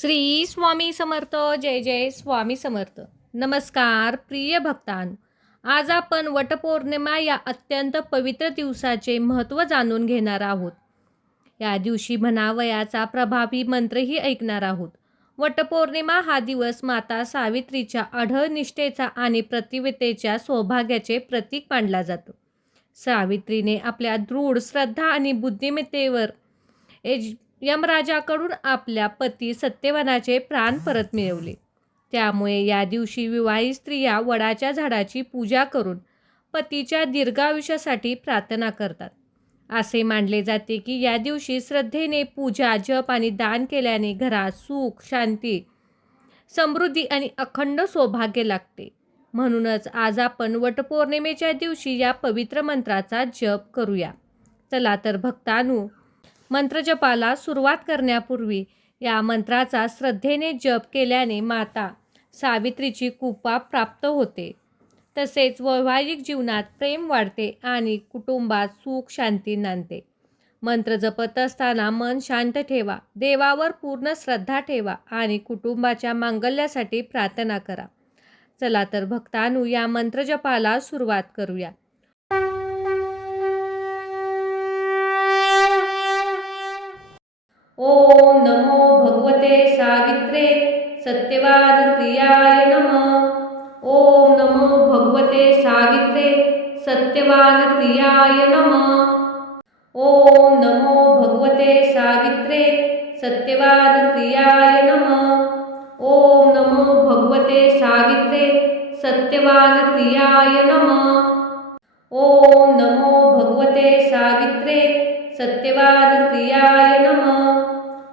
श्री स्वामी समर्थ. जय जय स्वामी समर्थ. नमस्कार प्रिय भक्तांनो, आज आपण वटपौर्णिमा या अत्यंत पवित्र दिवसाचे महत्त्व जाणून घेणार आहोत. या दिवशी म्हणावयाचा प्रभावी मंत्रही ऐकणार आहोत. वटपौर्णिमा हा दिवस माता सावित्रीच्या अढळ निष्ठेचा आणि प्रतिव्रतेच्या सौभाग्याचे प्रतीक मानला जातो. सावित्रीने आपल्या दृढ श्रद्धा आणि बुद्धिमत्तेवर यमराजाकडून आपल्या पती सत्यवानाचे प्राण परत मिळवले. त्यामुळे या दिवशी विवाहित स्त्रिया वडाच्या झाडाची पूजा करून पतीच्या दीर्घायुष्यासाठी प्रार्थना करतात. असे मानले जाते की या दिवशी श्रद्धेने पूजा, जप आणि दान केल्याने घरात सुख, शांती, समृद्धी आणि अखंड सौभाग्य लागते. म्हणूनच आज आपण वटपौर्णिमेच्या दिवशी या पवित्र मंत्राचा जप करूया. चला तर भक्तांनो, मंत्रजपाला सुरुवात करण्यापूर्वी या मंत्राचा श्रद्धेने जप केल्याने माता सावित्रीची कृपा प्राप्त होते. तसेच वैवाहिक जीवनात प्रेम वाढते आणि कुटुंबात सुख शांती नांदते. मंत्र जपत असताना मन शांत ठेवा, देवावर पूर्ण श्रद्धा ठेवा आणि कुटुंबाच्या मांगल्यासाठी प्रार्थना करा. चला तर भक्तांनो, या मंत्रजपाला सुरुवात करूया. ओम नमो भगवते सावित्रे सत्यवान क्रियाय नमः. ओम नमो भगवते सावित्रे सत्यवान क्रियाय नमः. ओम नमो भगवते सावित्रे सत्यवान क्रियाय नमः. ओम नमो भगवते सावित्रे सत्यवान क्रियाय नमः. ओम नमो भगवते सावित्रे सत्यवान क्रियाय नमः.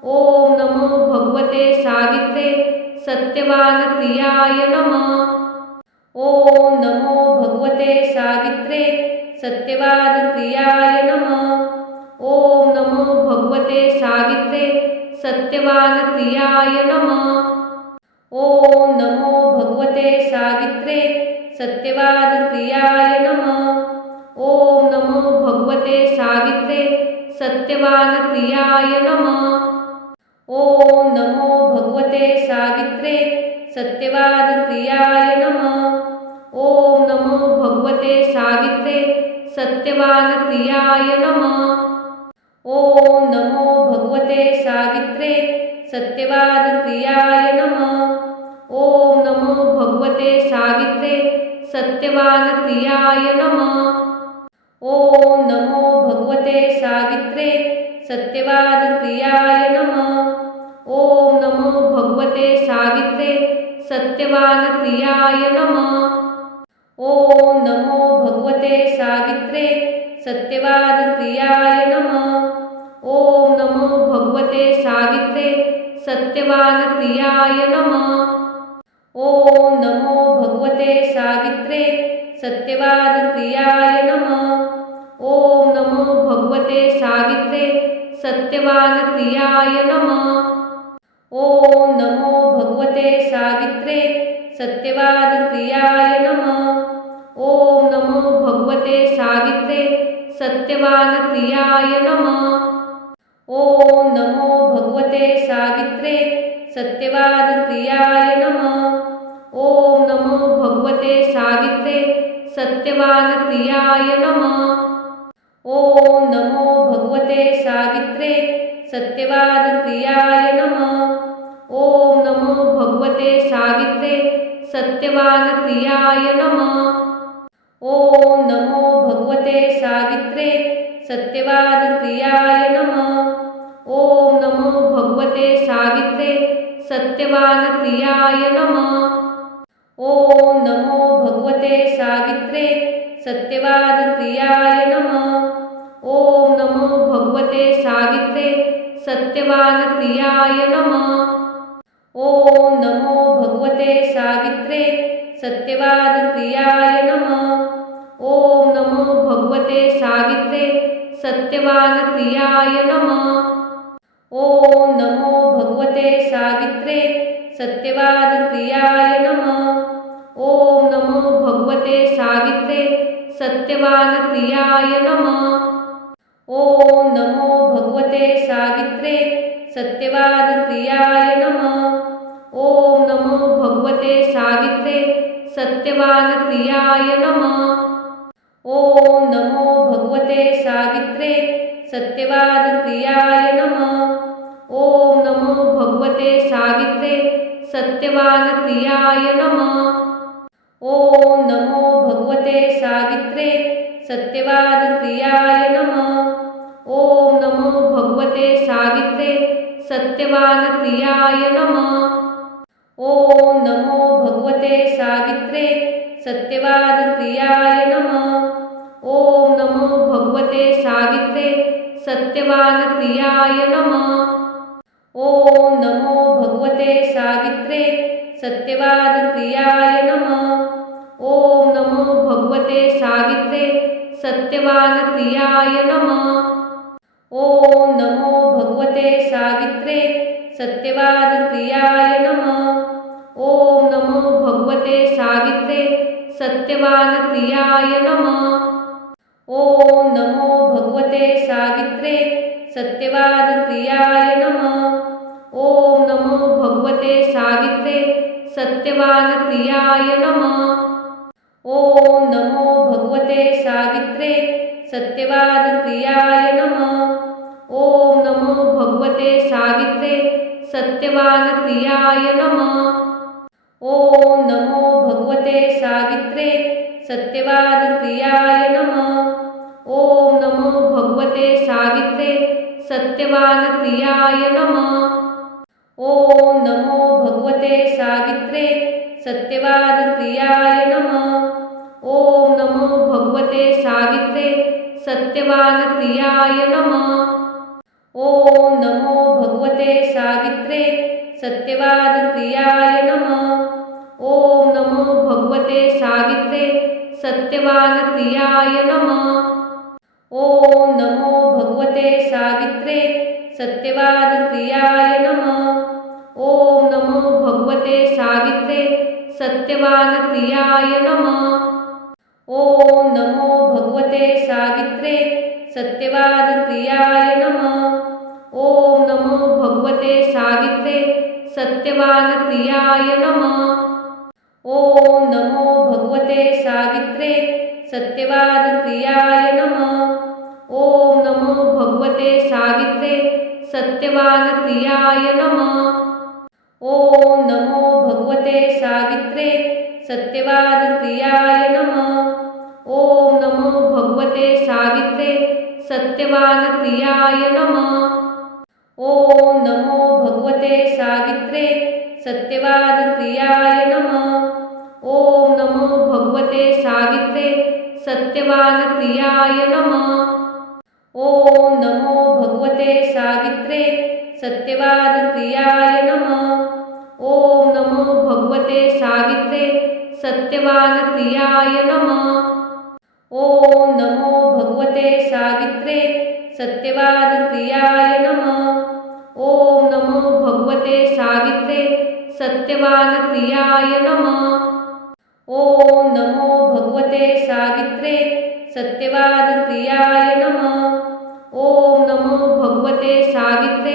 ओम नमो भगवते सावित्रे सत्यवान क्रियाय नमः. ओम नमो भगवते सावित्रे सत्यवान क्रियाय नमः. ओम नमो भगवते सावित्रे सत्यवान क्रियाय नमः. ओम नमो भगवते सावित्रे सत्यवान क्रियाय नमः. ओम नमो भगवते सावित्रे सत्यवान क्रियाय नमः. ओम नमो भगवते सावित्रे सत्यवान क्रियाय नमः. ओम नमो भगवते सावित्रे सत्यवान क्रियाय नमः. ओम नमो भगवते सावित्रे सत्यवान क्रियाय नमः. ओम नमो भगवते सावित्रे सत्यवान क्रियाय नमः. ओम नमो भगवते सावित्रे सत्यवान क्रियाय नमः. ओम नमो भगवते सावित्रे सत्यवान क्रियाय नमः. ओम नमो भगवते सावित्रे सत्यवान क्रियाय नमः. ओम नमो भगवते सावित्रे सत्यवान क्रियाय नमः. ओम नमो भगवते सावित्रे सत्यवान क्रियाय नमः. ओम नमो भगवते सावित्रे सत्यवान क्रियाय नमः. ओम नमो भगवते सावित्रे सत्यवान क्रियाय नमः. ओम नमो भगवते सावित्रे सत्यवान क्रियाय नमः. ओम नमो भगवते सावित्रे सत्यवान क्रियाय नमः. ओम नमो भगवते सावित्रे सत्यवान क्रियाय नमः. ओम नमो भगवते सावित्रे सत्यवान क्रियाय नमः. ओम नमो भगवते सावित्रे सत्यवान क्रियाय नमः. ओम नमो भगवते सावित्रे सत्यवान क्रियाय नमः. ओम नमो भगवते सावित्रे सत्यवान क्रियाय नमः. ओम नमो भगवते सावित्रे सत्यवान क्रियाय नमः. ओम नमो भगवते सावित्रे सत्यवान क्रियाय नमः. ओम नमो भगवते सावित्रे सत्यवान क्रियाय नमः. ओम नमो भगवते सावित्रे सत्यवान क्रियाय नमः. ओम नमो भगवते सावित्रे सत्यवान क्रियाय नमः. ओम नमो भगवते सावित्रे सत्यवान क्रियाय नमः. ओम नमो भगवते सावित्रे सत्यवान क्रियाय नमः. सत्यवान क्रियाय नमः। ओम नमो भगवते सावित्रे सत्यवान क्रियाय नमः। ओम नमो भगवते सावित्रे सत्यवान क्रियाय नमः। ओम नमो भगवते सावित्रे सत्यवान क्रियाय नमः। ओम नमो भगवते सावित्रे सत्यवान क्रियाय नमः। ओम नमो भगवते सावित्रे सत्यवान क्रियाय नमः। ओम नमो भगवते सावित्रे सत्यवान क्रियाय नमः। ओम नमो भगवते सावित्रे सत्यवान क्रियाय नमः। ओम नमो भगवते सावित्रे सत्यवान क्रियाय नमः। ओम नमो भगवते सावित्रे सत्यवान क्रियाय नमः। ओम नमो भगवते सावित्रे सत्यवान क्रियाय नमः। ओम नमो भगवते सावित्रे सत्यवान क्रियाय नमः। ओम नमो भगवते सावित्रे सत्यवान क्रियाय नमः। ओम नमो भगवते सावित्रे सत्यवान क्रियाय नमः। ओम नमो भगवते सावित्रे सत्यवान क्रियाय नमः। ओम नमो भगवते सावित्रे सत्यवान क्रियाय नमः। ओम नमो भगवते सावित्रे सत्यवान क्रियाय नमः। ओम नमो भगवते सावित्रे सत्यवान क्रियाय नमः। ओम नमो भगवते सावित्रे सत्यवान क्रियाय नमः। ओम नमो भगवते सावित्रे सत्यवान क्रियाय नमः। ओम नमो भगवते सावित्रे सत्यवान क्रियाय नमः। ओम नमो भगवते सावित्रे सत्यवान क्रियाय नमः। ओम नमो भगवते सावित्रे सत्यवान क्रियाय नमः। ओम नमो भगवते सावित्रे सत्यवान क्रियाय नमः। ओम नमो भगवते सावित्रे सत्यवान क्रियाय नमः। ओम नमो भगवते सावित्रे सत्यवान क्रियाय नमः। ओम नमो भगवते सावित्रे सत्यवान क्रियाय नमः। ओम नमो भगवते सावित्रे सत्यवान क्रियाय नमः। ओम नमो भगवते सावित्रे सत्यवान क्रियाय नमः। ओम नमो भगवते सावित्रे सत्यवान क्रियाय नमः। ओम नमो भगवते सावित्रे सत्यवान क्रियाय नमः। ओम नमो भगवते सावित्रे सत्यवान क्रियाय नमः। ओम नमो भगवते सावित्रे सत्यवान क्रियाय नमः। ओम नमो भगवते सावित्रे सत्यवान क्रियाय नमः। ओम नमो भगवते सावित्रे सत्यवान क्रियाय नमः। ओम नमो भगवते सावित्रे सत्यवान क्रियाय नमः। ओम नमो भगवते सावित्रे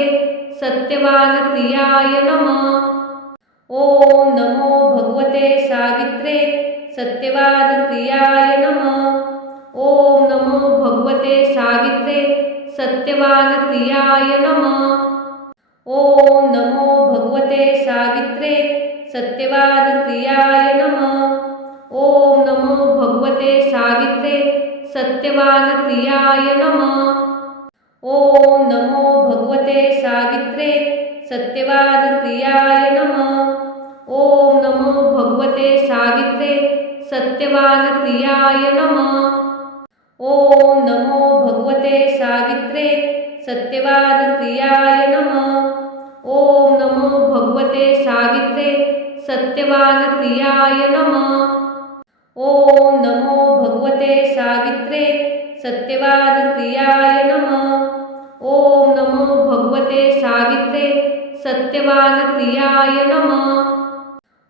सत्यवान क्रियाय नमः। ओम नमो भगवते सावित्रे सत्यवान क्रियाय नमः। ओम नमो भगवते सावित्रे सत्यवान क्रियाय नमः। ओम नमो भगवते सावित्रे सत्यवान क्रियाय नमः। ओम नमो भगवते सावित्रे सत्यवान क्रियाय नमः। ओम नमो भगवते सावित्रे सत्यवान क्रियाय नमः। ओम नमो भगवते सावित्रे सत्यवान क्रियाय नमः। ओम नमो भगवते सावित्रे सत्यवान क्रियाय नमः। ओम नमो भगवते सावित्रे सत्यवान क्रियाय नमः। ओम नमो भगवते सावित्रे सत्यवान क्रियाय नमः। ओम नमो भगवते सावित्रे सत्यवान क्रियाय नमः।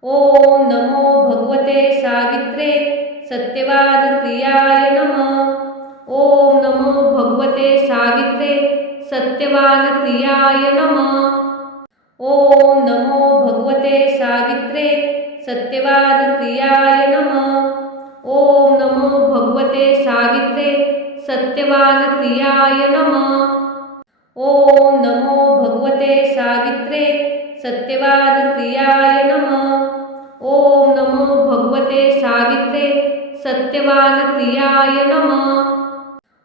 ओम नमो भगवते सावित्रे सत्यवान क्रियाय नमः। ओम नमो भगवते सावित्रे सत्यवान क्रियाय नमः। ओम नमो भगवते सावित्रे सत्यवान क्रियाय नमः। सत्यवान प्रियाय नमः। ओम नमो भगवते सावित्रे सत्यवान प्रियाय नमः। ओम नमो भगवते सावित्रे सत्यवान प्रियाय नमः।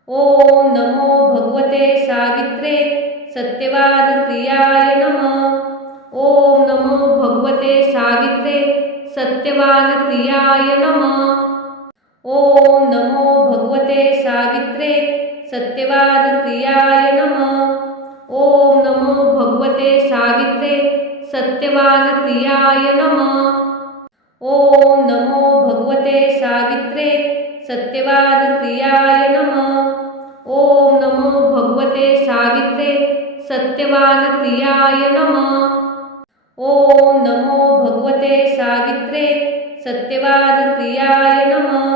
ओम नमो भगवते सावित्रे सत्यवान प्रियाय नमः। ओम नमो भगवते सावित्रे सत्यवान प्रियाय नमः। ओम नमो भगवते सावित्रे सत्यवान प्रियाय नमः। ओम नमो भगवते सावित्रे सत्यवान प्रियाय नमः। ओम नमो भगवते सावित्रे सत्यवान प्रियाय नमः। ओम नमो भगवते सावित्रे सत्यवान प्रियाय नमः। ओम नमो भगवते सावित्रे सत्यवान प्रियाय नमः।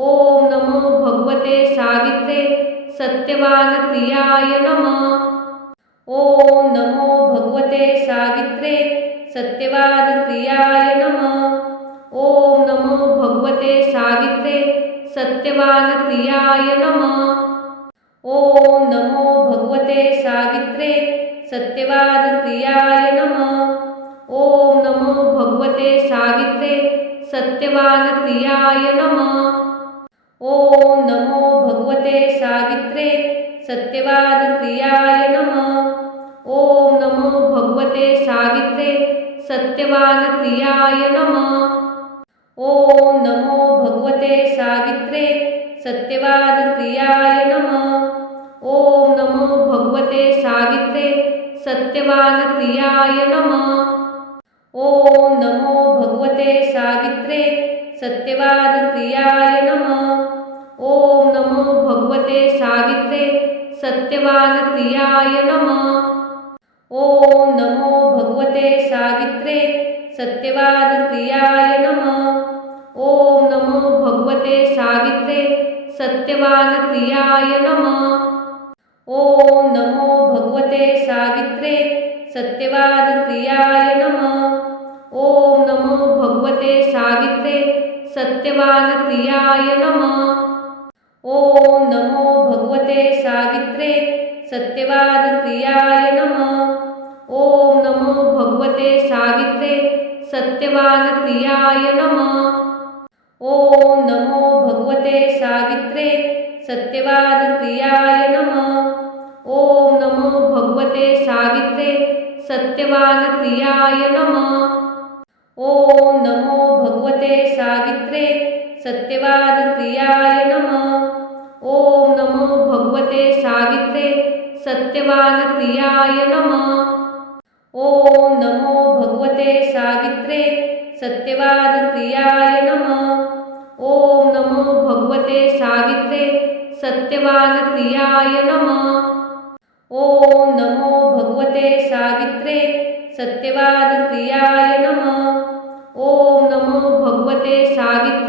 ओम नमो भगवते सावित्रे सत्यवान प्रियाय नमः। ओम नमो भगवते सावित्रे सत्यवान प्रियाय नमः। ओम नमो भगवते सावित्रे सत्यवान प्रियाय नमः। ओम नमो भगवते सावित्रे सत्यवान प्रियाय नमः। ओम नमो भगवते सावित्रे सत्यवान प्रियाय नमः। ओम नमो भगवते सावित्रे सत्यवान प्रियाय नमः। ओम नमो भगवते सावित्रे सत्यवान प्रियाय नमः। ओम नमो भगवते सावित्रे सत्यवान प्रियाय नमः। ओम नमो भगवते सावित्रे सत्यवान प्रियाय नमः। ओम नमो भगवते सावित्रे सत्यवान प्रियाय नमः। ओम नमो भगवते सावित्रे सत्यवान प्रियाय नमः। ओम नमो भगवते सावित्रे सत्यवान प्रियाय नमः। ओम नमो भगवते सावित्रे सत्यवान प्रियाय नमः। ओम नमो भगवते सावित्रे सत्यवान प्रियाय नमः। ओम नमो भगवते सावित्रे सत्यवान प्रियाय नमः। ओम नमो भगवते सावित्रे सत्यवान प्रियाय नमः। ओम नमो भगवते सावित्रे सत्यवान प्रियाय नमः। ओम नमो भगवते सावित्रे सत्यवान प्रियाय नमः। ओम नमो भगवते सावित्रे सत्यवान प्रियाय नमः। ओम नमो भगवते सावित्रे सत्यवान प्रियाय नमः। ओम नमो भगवते सावित्रे सत्यवान प्रियाय नमः। ओम नमो भगवते सावित्रे सत्यवान प्रियाय नमः। ओम नमो भगवते सावित्रे सत्यवान प्रियाय नमः। ओम नमो भगवते सावित्रे सत्यवान प्रियाय नमः। ओम नमो भगवते सावित्रे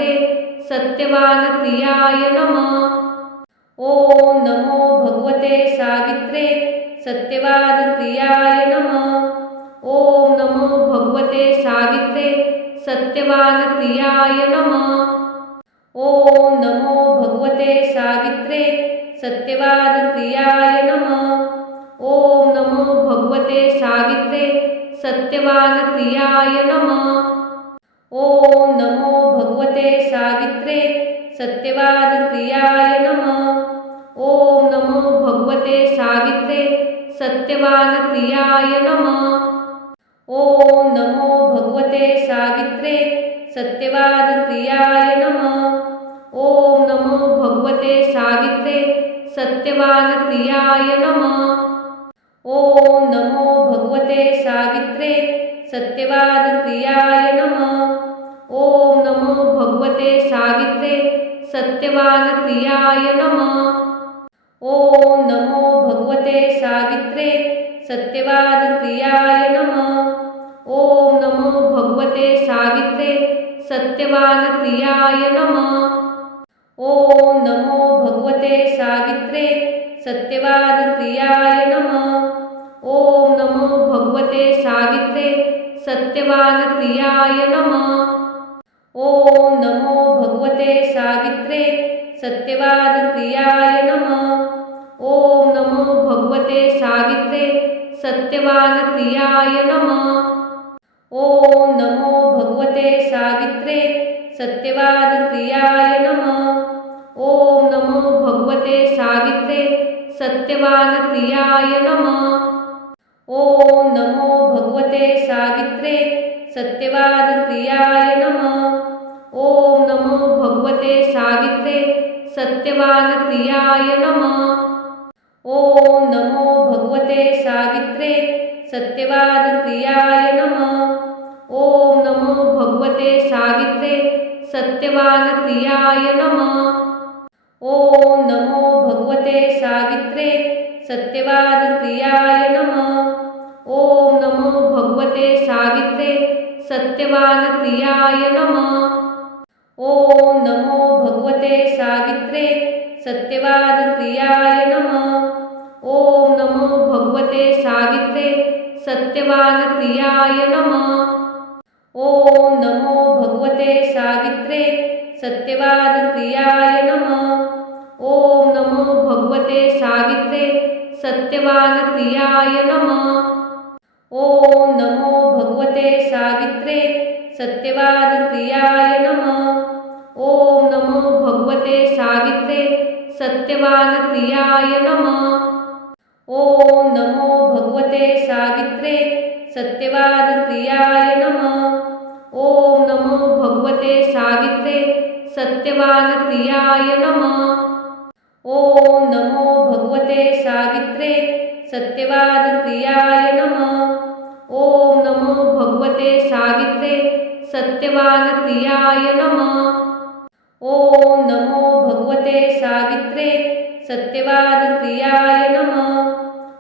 सत्यवान प्रियाय नमः। ओम नमो भगवते सावित्रे सत्यवान प्रियाय नमः। ओम नमो भगवते सावित्रे सत्यवान प्रियाय नमः। ओम नमो भगवते सावित्रे सत्यवान प्रियाय नमः। ओम नमो भगवते सावित्रे सत्यवान प्रियाय नमः। ओम नमो भगवते सावित्रे सत्यवान प्रियाय नमः। ओम नमो भगवते सावित्रे सत्यवान प्रियाय नमः। ओम नमो भगवते सावित्रे सत्यवान प्रियाय नमः। ओम नमो भगवते सावित्रे सत्यवान प्रियाय नमः। ओम नमो भगवते सावित्रे सत्यवान प्रियाय नमः। ओम नमो भगवते सावित्रे सत्यवान प्रियाय नमः। ओम नमो भगवते सावित्रे सत्यवान प्रियाय नमः। ओम नमो भगवते सावित्रे सत्यवान प्रियाय नमः। ओम नमो भगवते सावित्रे सत्यवान प्रियाय नमः। ओम नमो भगवते सावित्रे सत्यवान प्रियाय नमः। ओम नमो भगवते सावित्रे सत्यवान क्रियाय नमः. ओम नमो भगवते सावित्रे सत्यवान क्रियाय नमः. ओम नमो भगवते सावित्रे सत्यवान क्रियाय नमः. ओम नमो भगवते सावित्रे सत्यवान क्रियाय नमः. ओम नमो भगवते सावित्रे सत्यवान क्रियाय नमः. ओम नमो भगवते सावित्रे सत्यवान क्रियाय नमः. ओम नमो भगवते सावित्रे सत्यवान क्रियाय नमः. ओम नमो भगवते सावित्रे सत्यवान क्रियाय नमः. ओम नमो भगवते सावित्रे सत्यवान क्रियाय नमः. ओम नमो भगवते सावित्रे सत्यवान क्रियाय नमः. ओम नमो भगवते सावित्रे सत्यवान क्रियाय नमः. ओम नमो भगवते सावित्रे सत्यवान क्रियाय नमः. ओम नमो भगवते सावित्रे सत्यवान क्रियाय नमः. ओम नमो भगवते सावित्रे सत्यवान क्रियाय नमः. ओम नमो भगवते सावित्रे सत्यवान क्रियाय नमः. ओम नमो भगवते सावित्रे सत्यवान क्रियाय नमः. ओम नमो भगवते सावित्रे सत्यवान क्रियाय नमः. ओम नमो भगवते सावित्रे सत्यवान क्रियाय नमः. ओम नमो भगवते सावित्रे सत्यवान क्रियाय नमः. ओम नमो भगवते सावित्रे सत्यवान क्रियाय नमः. ओम नमो भगवते सावित्रे सत्यवान क्रियाय नमः.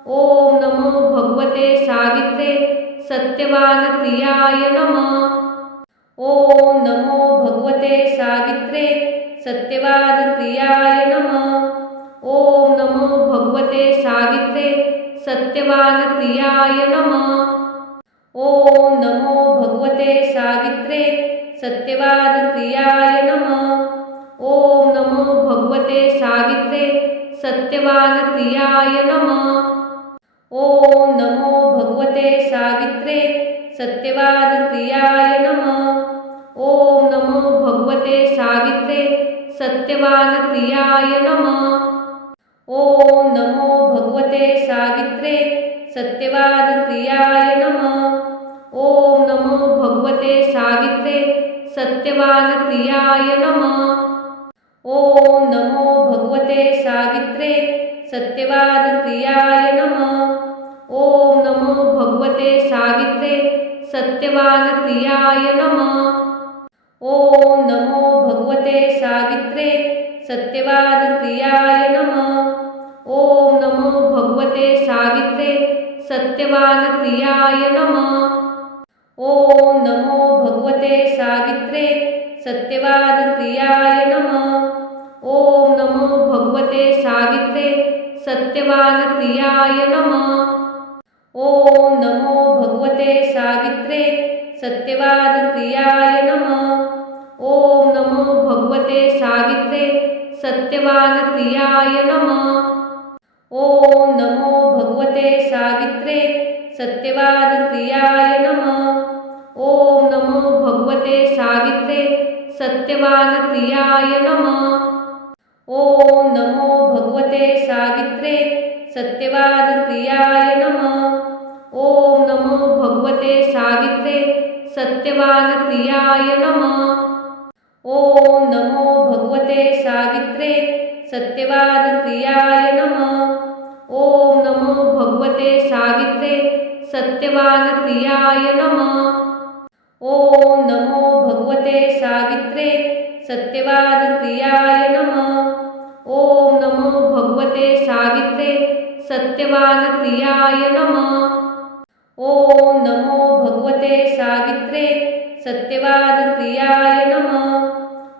ओम नमो भगवते सावित्रे सत्यवान क्रियाय नमः. ओम नमो भगवते सावित्रे सत्यवान क्रियाय नमः. ओम नमो भगवते सावित्रे सत्यवान क्रियाय नमः. ओम नमो भगवते सावित्रे सत्यवान क्रियाय नमः. ओम नमो भगवते सावित्रे सत्यवान क्रियाय नमः. ओम नमो भगवते सावित्रे सत्यवान क्रियाय नमः. ओम नमो भगवते सावित्रे सत्यवान क्रियाय नमः. ओम नमो भगवते सावित्रे सत्यवान क्रियाय नमः. ओम नमो भगवते सावित्रे सत्यवान क्रियाय नमः. ओम नमो भगवते सावित्रे सत्यवान क्रियाय नमः. ओम नमो भगवते सावित्रे सत्यवान क्रियाय नमः. ओम नमो भगवते सावित्रे सत्यवान क्रियाय नमः. ओम नमो भगवते सावित्रे सत्यवान क्रियाय नमः. ओम नमो भगवते सावित्रे सत्यवान क्रियाय नमः. ओम नमो भगवते सावित्रे सत्यवान क्रियाय नमः. ओम नमो भगवते सावित्रे सत्यवान क्रियाय नमः. ओम नमो भगवते सावित्रे सत्यवान क्रियाय नमः. ओम नमो भगवते सावित्रे सत्यवान क्रियाय नमः. ओम नमो भगवते सावित्रे सत्यवान क्रियाय नमः. ओम नमो भगवते सावित्रे सत्यवान क्रियाय नमः. ओम नमो भगवते सावित्रे सत्यवान क्रियाय नमः. ओम नमो भगवते सावित्रे सत्यवान क्रियाय नमः. ओम नमो भगवते सावित्रे सत्यवान क्रियाय नमः. ओम नमो भगवते सावित्रे सत्यवान क्रियाय नमः. ओम नमो भगवते सावित्रे सत्यवान क्रियाय नमः. ओम नमो भगवते सावित्रे सत्यवान क्रियाय नमः.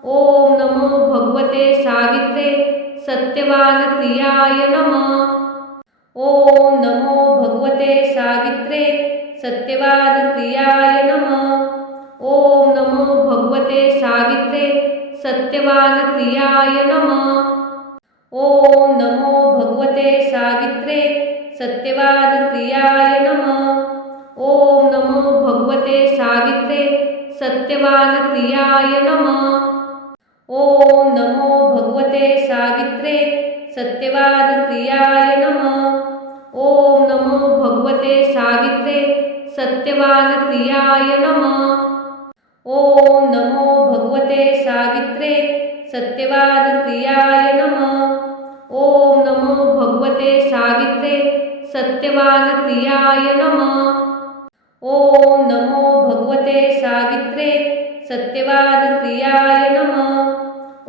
ओम नमो भगवते सावित्रे सत्यवान क्रियाय नमः. ओम नमो भगवते सावित्रे सत्यवान क्रियाय नमः. ओम नमो भगवते सावित्रे सत्य सत्यवान प्रियाय नमः। ओम नमो भगवते सावित्रे सत्यवान प्रियाय नमः। ओम नमो भगवते सावित्रे सत्यवान प्रियाय नमः। ओम नमो भगवते सावित्रे सत्यवान प्रियाय नमः। ओम नमो भगवते सावित्रे सत्यवान प्रियाय नमः। ओम नमो भगवते सावित्रे सत्यवान प्रियाय नमः। ओम नमो भगवते सावित्रे सत्यवान प्रियाय नमः। ओम नमो भगवते सावित्रे सत्यवान प्रियाय नमः।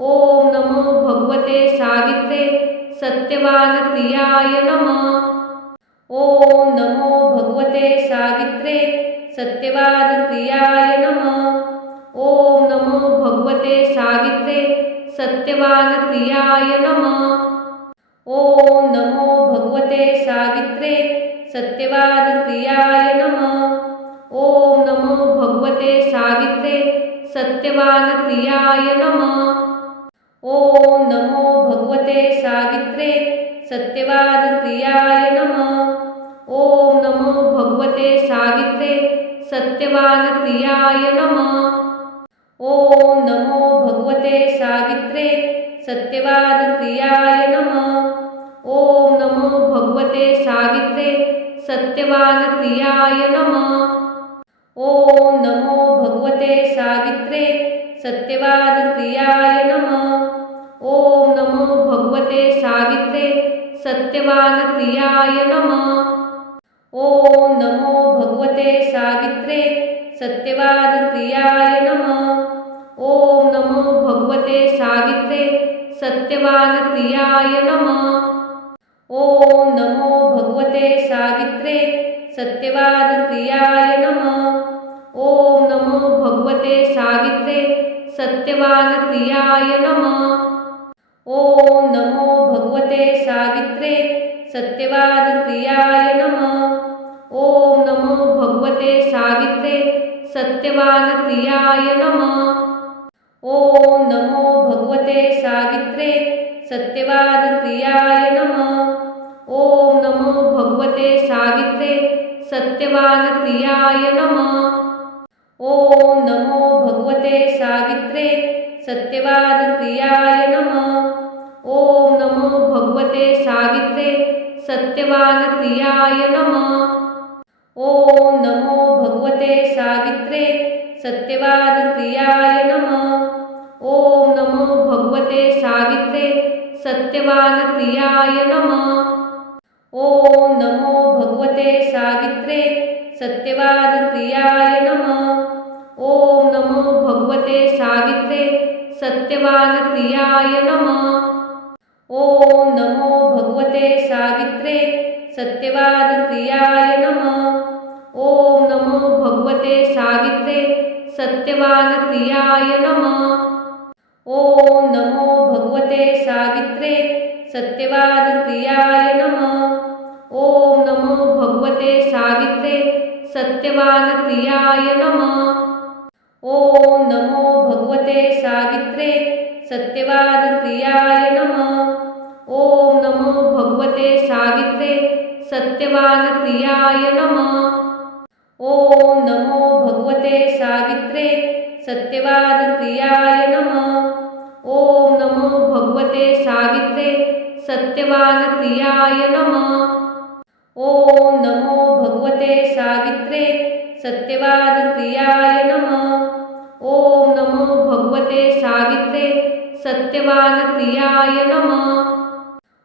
ओम नमो भगवते सावित्रे सत्यवान प्रियाय नमः। ओम नमो भगवते सावित्रे सत्यवान प्रियाय नमः। ओम नमो भगवते सावित्रे सत्यवान प्रियाय नमः। ओम नमो भगवते सावित्रे सत्यवान प्रियाय नमः। ओम नमो भगवते सावित्रे सत्यवान प्रियाय नमः। ओम नमो भगवते सावित्रे सत्यवान प्रियाय नमः। ओम नमो भगवते सावित्रे सत्यवान प्रियाय नमः। ओम नमो भगवते सावित्रे सत्यवान प्रियाय नमः। ओम नमो भगवते सावित्रे सत्यवान प्रियाय नमः। ओम नमो भगवते सावित्रे सत्यवान प्रियाय नमः। ओम नमो भगवते सावित्रे सत्यवान प्रियाय नमः। ओम नमो भगवते सावित्रे सत्यवान प्रियाय नमः। ओम नमो भगवते सावित्रे सत्यवान प्रियाय नमः। ओम नमो भगवते सावित्रे सत्यवान प्रियाय नमः। ओम नमो भगवते सावित्रे सत्यवान प्रियाय नमः। ओम नमो भगवते सावित्रे सत्यवान प्रियाय नमः। ओम नमो भगवते सावित्रे सत्यवान प्रियाय नमः। ओम नमो भगवते सावित्रे सत्यवान प्रियाय नमः। ओम नमो भगवते सावित्रे सत्यवान प्रियाय नमः। ओम नमो भगवते सावित्रे सत्यवान प्रियाय नमः। ओम नमो भगवते सावित्रे सत्यवान प्रियाय नमः। ओम नमो भगवते सावित्रे सत्यवान प्रियाय नमः। ओम नमो भगवते सावित्रे सत्यवान प्रियाय नमः। ओम नमो भगवते सावित्रे सत्यवान प्रियाय नमः। ओम नमो भगवते सावित्रे सत्यवान प्रियाय नमः। ओम नमो भगवते सावित्रे सत्यवान प्रियाय नमः। ओम नमो भगवते सावित्रे सत्यवान प्रियाय नमः। ओम नमो भगवते सावित्रे सत्यवान प्रियाय नमः। ओम नमो भगवते सावित्रे सत्यवान प्रियाय नमः। ओम नमो भगवते सावित्रे सत्यवान प्रियाय नमः। ओम नमो भगवते सावित्रे सत्यवान प्रियाय नमः। ओम नमो भगवते सावित्रे सत्यवान प्रियाय नमः। ओम नमो भगवते सावित्रे सत्यवान प्रियाय नमः। ओम नमो भगवते सावित्रे सत्यवान प्रियाय नमः। ओम नमो भगवते सावित्रे सत्यवान प्रियाय नमः।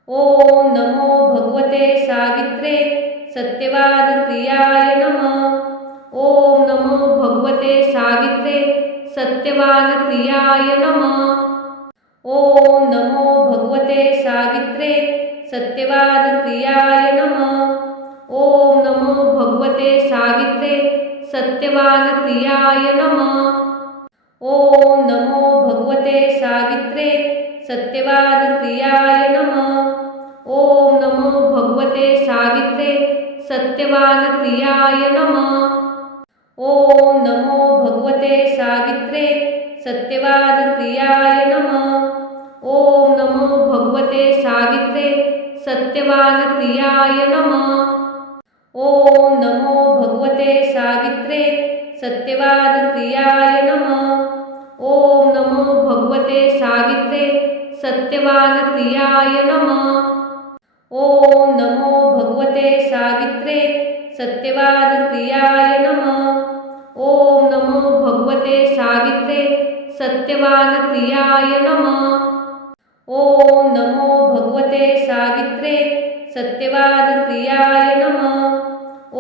ओम नमो भगवते सावित्रे सत्यवान प्रियाय नमः। ओम नमो भगवते सावित्रे सत्यवान प्रियाय नमः। ओम नमो भगवते सावित्रे सत्यवान प्रियाय नमः। ओम नमो भगवते सावित्रे सत्यवान प्रियाय नमः। ओम नमो भगवते सावित्रे सत्यवान प्रियाय नमः। ओम नमो भगवते सावित्रे सत्यवान प्रियाय नमः। ओम नमो भगवते सावित्रे सत्यवान क्रियाय नमः। ओम नमो भगवते सावित्रे सत्यवान क्रियाय नमः। ओम नमो भगवते सावित्रे सत्यवान क्रियाय नमः। ओम नमो भगवते सावित्रे सत्यवान क्रियाय नमः। ओम नमो भगवते सावित्रे सत्यवान क्रियाय नमः। ओम नमो भगवते सावित्रे सत्यवान क्रियाय नमः। ओम नमो भगवते सावित्रे सत्यवान क्रियाय नमः।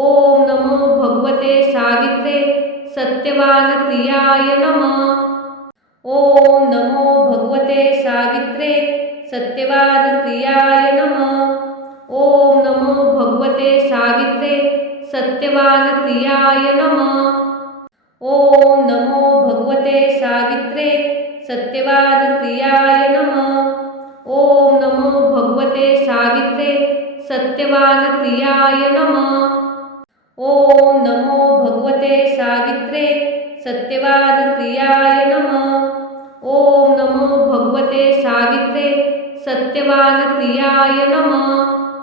ओम नमो भगवते सावित्रे सत्यवान क्रियाय नमः। ओम नमो भगवते सावित्रे सत्यवान क्रियाय नमः। ओम नमो भगवते सावित्रे सत्यवान क्रियाय नमः। ओम नमो भगवते सावित्रे सत्यवान क्रियाय नमः। ओम नमो भगवते सावित्रे सत्यवान क्रियाय नमः। ओम नमो भगवते सावित्रे सत्यवान क्रियाय नमः। ओम नमो भगवते सावित्रे सत्यवान क्रियाय नमः।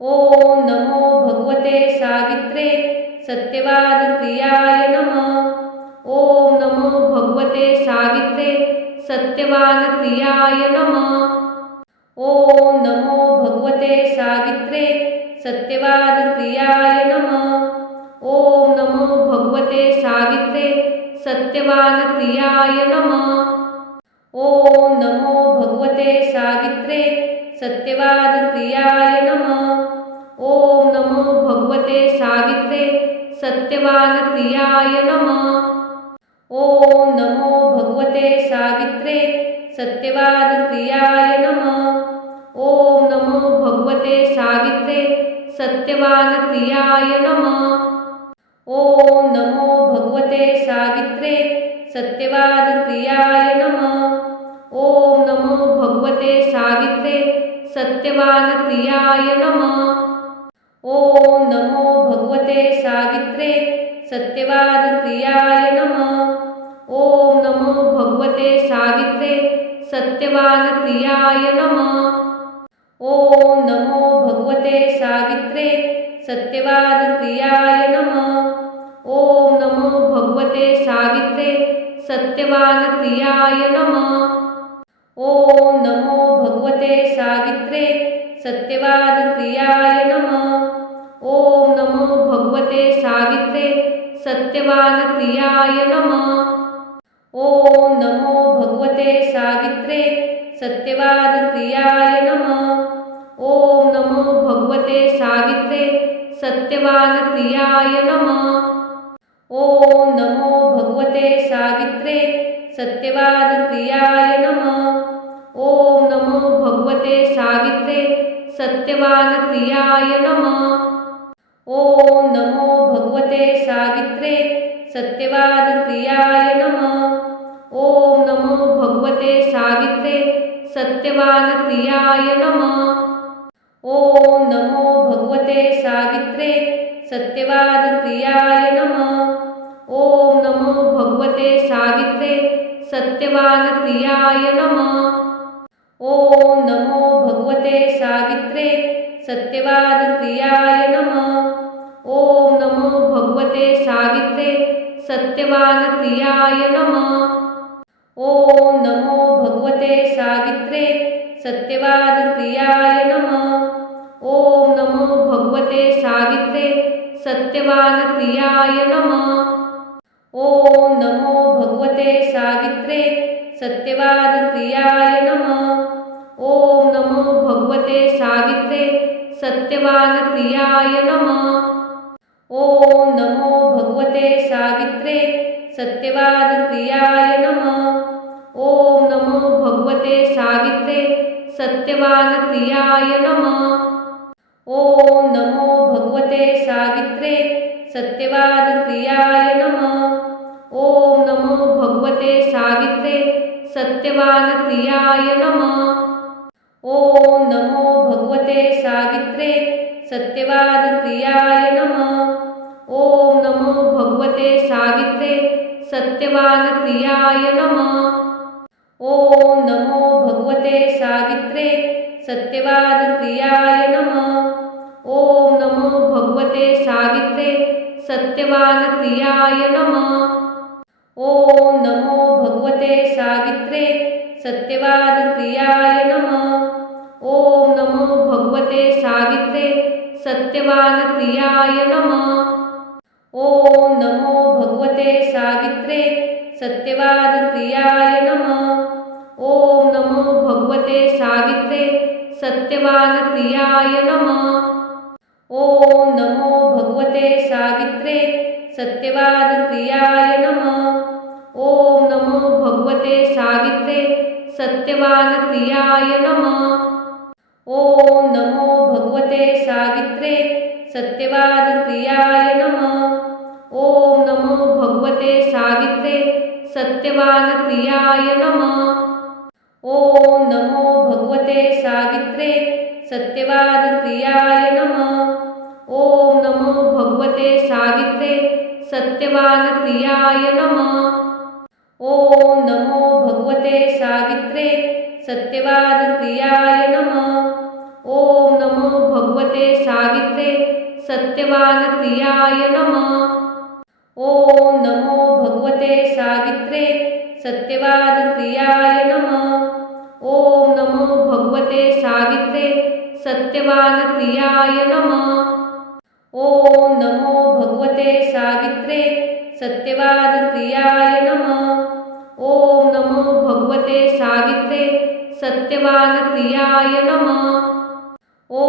ओम नमो भगवते सावित्रे सत्यवान क्रियाय नमः। ओम नमो भगवते सावित्रे सत्यवान क्रियाय नमः। ओम नमो भगवते सावित्रे सत्यवान क्रियाय नमः। ओम नमो भगवते सावित्रे सत्यवान क्रियाय नमः। ओम नमो भगवते सावित्रे सत्यवान क्रियाय नमः। ओम नमो भगवते सावित्रे सत्यवान क्रियाय नमः। ओम नमो भगवते सावित्रे सत्यवान क्रियाय नमः। ओम नमो भगवते सावित्रे सत्यवान क्रियाय नमः। ओम नमो भगवते सावित्रे सत्यवान क्रियाय नमः। ओम नमो भगवते सावित्रे सत्यवान क्रियाय नमः। ओम नमो भगवते सावित्रे सत्यवान क्रियाय नमः। ओम नमो भगवते सावित्रे सत्यवान क्रियाय नमः। ओम नमो भगवते सावित्रे सत्यवान क्रियाय नमः। ओम नमो भगवते सावित्रे सत्यवान क्रियाय नमः। ओम नमो भगवते सावित्रे सत्यवान क्रियाय नमः। ओम नमो भगवते सावित्रे सत्यवान क्रियाय नमः। ओम नमो भगवते सावित्रे सत्यवान क्रियाय नमः। ओम नमो भगवते सावित्रे सत्यवान क्रियाय नमः। ओम नमो भगवते सावित्रे सत्यवान क्रियाय नमः। ओम नमो भगवते सावित्रे सत्यवान क्रियाय नमः। ओम नमो भगवते सावित्रे सत्यवान क्रियाय नमः। ओम नमो भगवते सावित्रे सत्यवान क्रियाय नमः। ओम नमो भगवते सावित्रे सत्यवान क्रियाय नमः। ओम नमो भगवते सावित्रे सत्यवान क्रियाय नमः। ओम नमो भगवते सावित्रे सत्यवान क्रियाय नमः। ओम नमो भगवते सावित्रे सत्यवान क्रियाय नमः। ओम नमो भगवते सावित्रे सत्यवान क्रियाय नमः। ओम नमो भगवते सावित्रे सत्यवान क्रियाय नमः। ओम नमो भगवते सावित्रे सत्यवान क्रियाय नमः। ओम नमो भगवते सावित्रे सत्यवान क्रियाय नमः। ओम नमो भगवते सावित्रे सत्यवान क्रियाय नमः। ओम नमो भगवते सावित्रे सत्यवान क्रियाय नमः। ओम नमो भगवते सावित्रे सत्यवान क्रियाय नमः। ओम नमो भगवते सावित्रे सत्यवान क्रियाय नमः। ओम नमो भगवते सावित्रे सत्यवान क्रियाय नमः। ओम नमो भगवते सावित्रे सत्यवान क्रियाय नमः। ओम नमो भगवते सावित्रे सत्यवान क्रियाय नमः। ओम नमो भगवते सावित्रे सत्यवान क्रियाय नमः। ओम नमो भगवते सावित्रे सत्यवान क्रियाय नमः। ओम नमो भगवते सावित्रे सत्यवान क्रियाय नमः। ओम नमो भगवते सावित्रे सत्यवान क्रियाय नमः। ओम नमो भगवते सावित्रे सत्यवान क्रियाय नमः। ओम नमो भगवते सावित्रे सत्यवान क्रियाय नमः। ओम नमो भगवते सावित्रे सत्यवान क्रियाय नमः। ओम नमो भगवते सावित्रे सत्यवान क्रियाय नमः। ओम नमो भगवते सावित्रे सत्यवान क्रियाय नमः। ओम नमो भगवते सावित्रे सत्यवान क्रियाय नमः। ओम नमो भगवते सावित्रे सत्यवान क्रियाय नमः। ओम नमो भगवते सावित्रे सत्यवान क्रियाय नमः। ओम नमो भगवते सावित्रे सत्यवान क्रियाय नमः। ओम नमो भगवते सावित्रे सत्यवान क्रियाय नमः। ओम नमो भगवते सावित्रे सत्यवान क्रियाय नमः। ओम नमो भगवते सावित्रे सत्यवान क्रियाय नमः। ओम नमो भगवते सावित्रे सत्यवान क्रियाय नमः।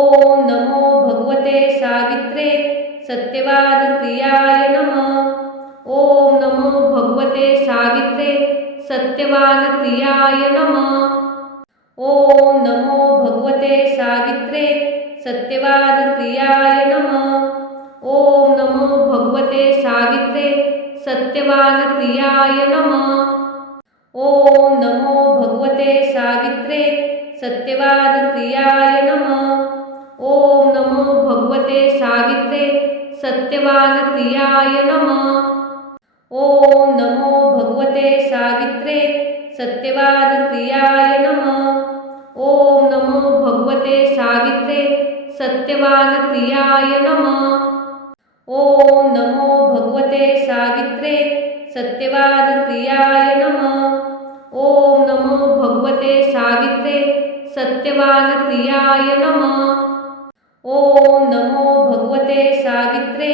ओम नमो भगवते सावित्रे सत्यवान क्रियाय नमः। ओम नमो भगवते सावित्रे सत्यवान क्रियाय नमः। ओम नमो भगवते सावित्रे सत्यवान क्रियाय नमः। ओम नमो भगवते सावित्रे सत्यवान क्रियाय नमः। ओम नमो भगवते सावित्रे सत्यवान क्रियाय नमः। ओम नमो भगवते सावित्रे सत्यवान क्रियाय नमः। ओम नमो भगवते सावित्रे सत्यवान क्रियाय नमः। ओम नमो भगवते सावित्रे सत्यवान क्रियाय नमः। ओम नमो भगवते सावित्रे सत्यवान क्रियाय नमः। ओम नमो भगवते सावित्रे सत्यवान क्रियाय नमः। ओम नमो भगवते सावित्रे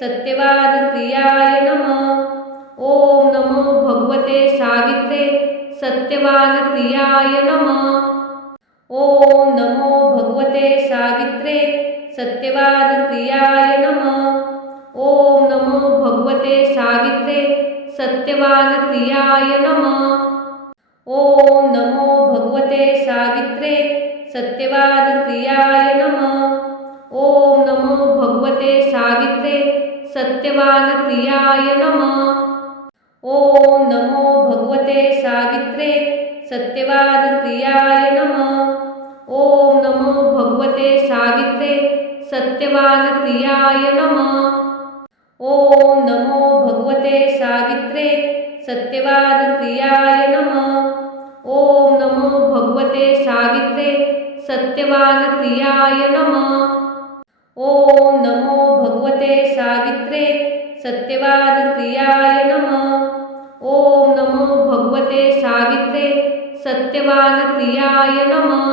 सत्यवान क्रियाय नमः। ओम नमो भगवते सावित्रे सत्यवान क्रियाय नमः। ओम नमो भगवते सावित्रे सत्यवान क्रियाय नमः। ओम नमो भगवते सावित्रे सत्यवान क्रियाय नमः। ओम नमो भगवते सावित्रे सत्यवान क्रियाय नमः। ओम नमो भगवते सावित्रे सत्यवान क्रियाय नमः। ओम नमो भगवते सावित्रे सत्यवान क्रियाय नमः। ओम नमो भगवते सावित्रे सत्यवान क्रियाय नमः। ओम नमो भगवते सावित्रे सत्यवान क्रियाय नमः। ओम नमो भगवते सावित्रे सत्यवान क्रियाय नमः। ओम नमो भगवते सावित्रे सत्यवान क्रियाय नमः। ओम नमो भगवते सावित्रे सत्यवान क्रियाय नमः।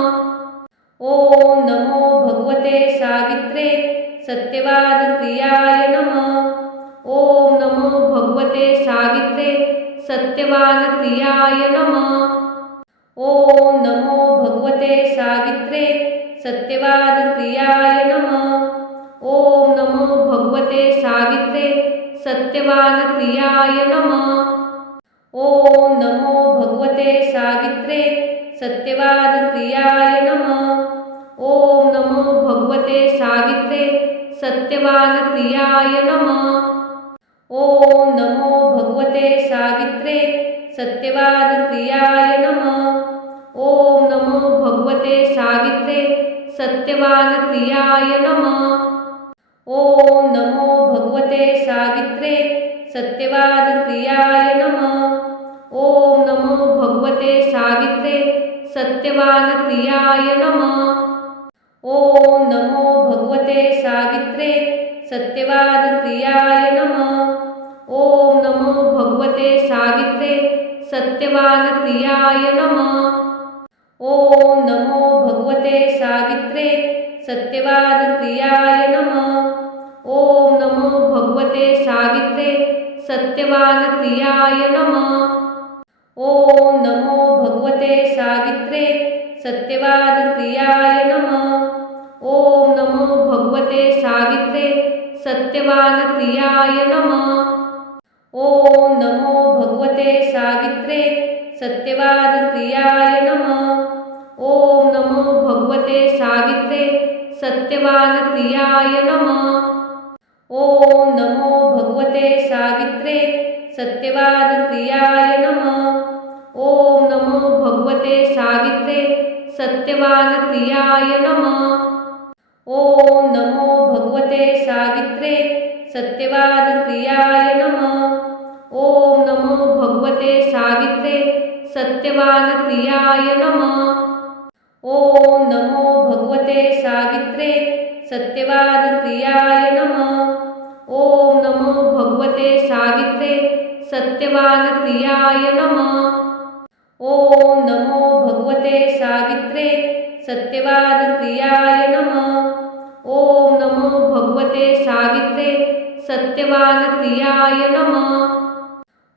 ओम नमो भगवते सावित्रे सत्यवान क्रियाय नमः। ओम नमो भगवते सावित्रे सत्यवान क्रियाय नमः। ओम नमो भगवते सावित्रे सत्यवान क्रियाय नमः। ओम नमो भगवते सावित्रे सत्यवान क्रियाय नमः। ओम नमो भगवते सावित्रे सत्यवान क्रियाय नमः। ओम नमो भगवते सावित्रे सत्यवान क्रियाय नमः। ओम नमो भगवते सावित्रे सत्यवान क्रियाय नमः। ओम नमो भगवते सावित्रे सत्यवान क्रियाय नमः। ओम नमो भगवते सावित्रे सत्यवान क्रियाय नमः। ओम नमो भगवते सावित्रे सत्यवान क्रियाय नमः। ओम नमो भगवते सावित्रे सत्यवान क्रियाय नमः। ओम नमो भगवते सावित्रे सत्यवान क्रियाय नमः। ओम नमो भगवते सावित्रे सत्यवान क्रियाय नमः। ओम नमो भगवते सावित्रे सत्यवान क्रियाय नमः। ओम नमो भगवते सावित्रे सत्यवान क्रियाय नमः। ओम नमो भगवते सावित्रे सत्यवान क्रियाय नमः। ओम नमो भगवते सावित्रे सत्यवान क्रियाय नमः। ओम नमो भगवते सावित्रे सत्यवान क्रियाय नमः। ओम नमो भगवते सावित्रे सत्यवान क्रियाय नमः। ओम नमो भगवते सावित्रे सत्यवान क्रियाय नमः। ओम नमो भगवते सावित्रे सत्यवान क्रियाय नमः। ओम नमो भगवते सावित्रे सत्यवान क्रियाय नमः। ओम नमो भगवते सावित्रे सत्यवान क्रियाय नमः। ओम नमो भगवते सावित्रे सत्यवान क्रियाय नमः। ओम नमो भगवते सावित्रे सत्यवान क्रियाय नमः। ओम नमो भगवते सावित्रे सत्यवान क्रियाय नमः।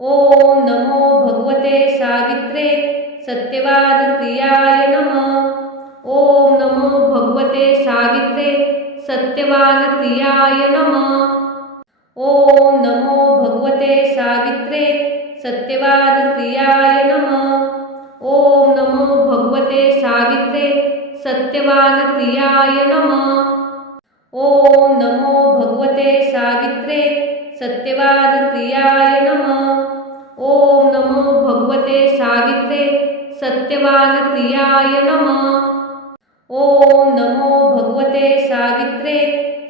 ओम नमो भगवते सावित्रे सत्यवान क्रियाय नमः। ओम नमो भगवते सावित्रे सत्यवान क्रियाय नमः। ओम नमो भगवते सावित्रे सत्यवान क्रियाय नमः। ओम नमो भगवते सावित्रे सत्यवान क्रियाय नमः। ओम नमो भगवते सावित्रे सत्यवान क्रियाय नमः। ओम नमो भगवते सावित्रे सत्यवान क्रियाय नमः। ओम नमो भगवते सावित्रे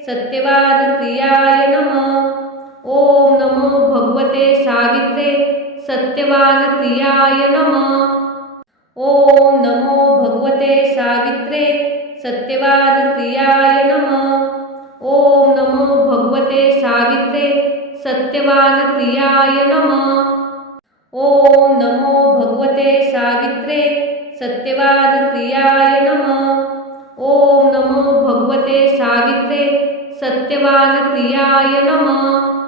सत्यवान क्रियाय नमः। ओम नमो भगवते सावित्रे सत्यवान क्रियाय नमः। ओम नमो भगवते सावित्रे सत्यवान क्रियाय नमः। ओम नमो भगवते सावित्रे सत्यवान क्रियाय नमः। ओम नमो भगवते सावित्रे सत्यवान क्रियाय नमः। ओम नमो भगवते सावित्रे सत्यवान क्रियाय नमः।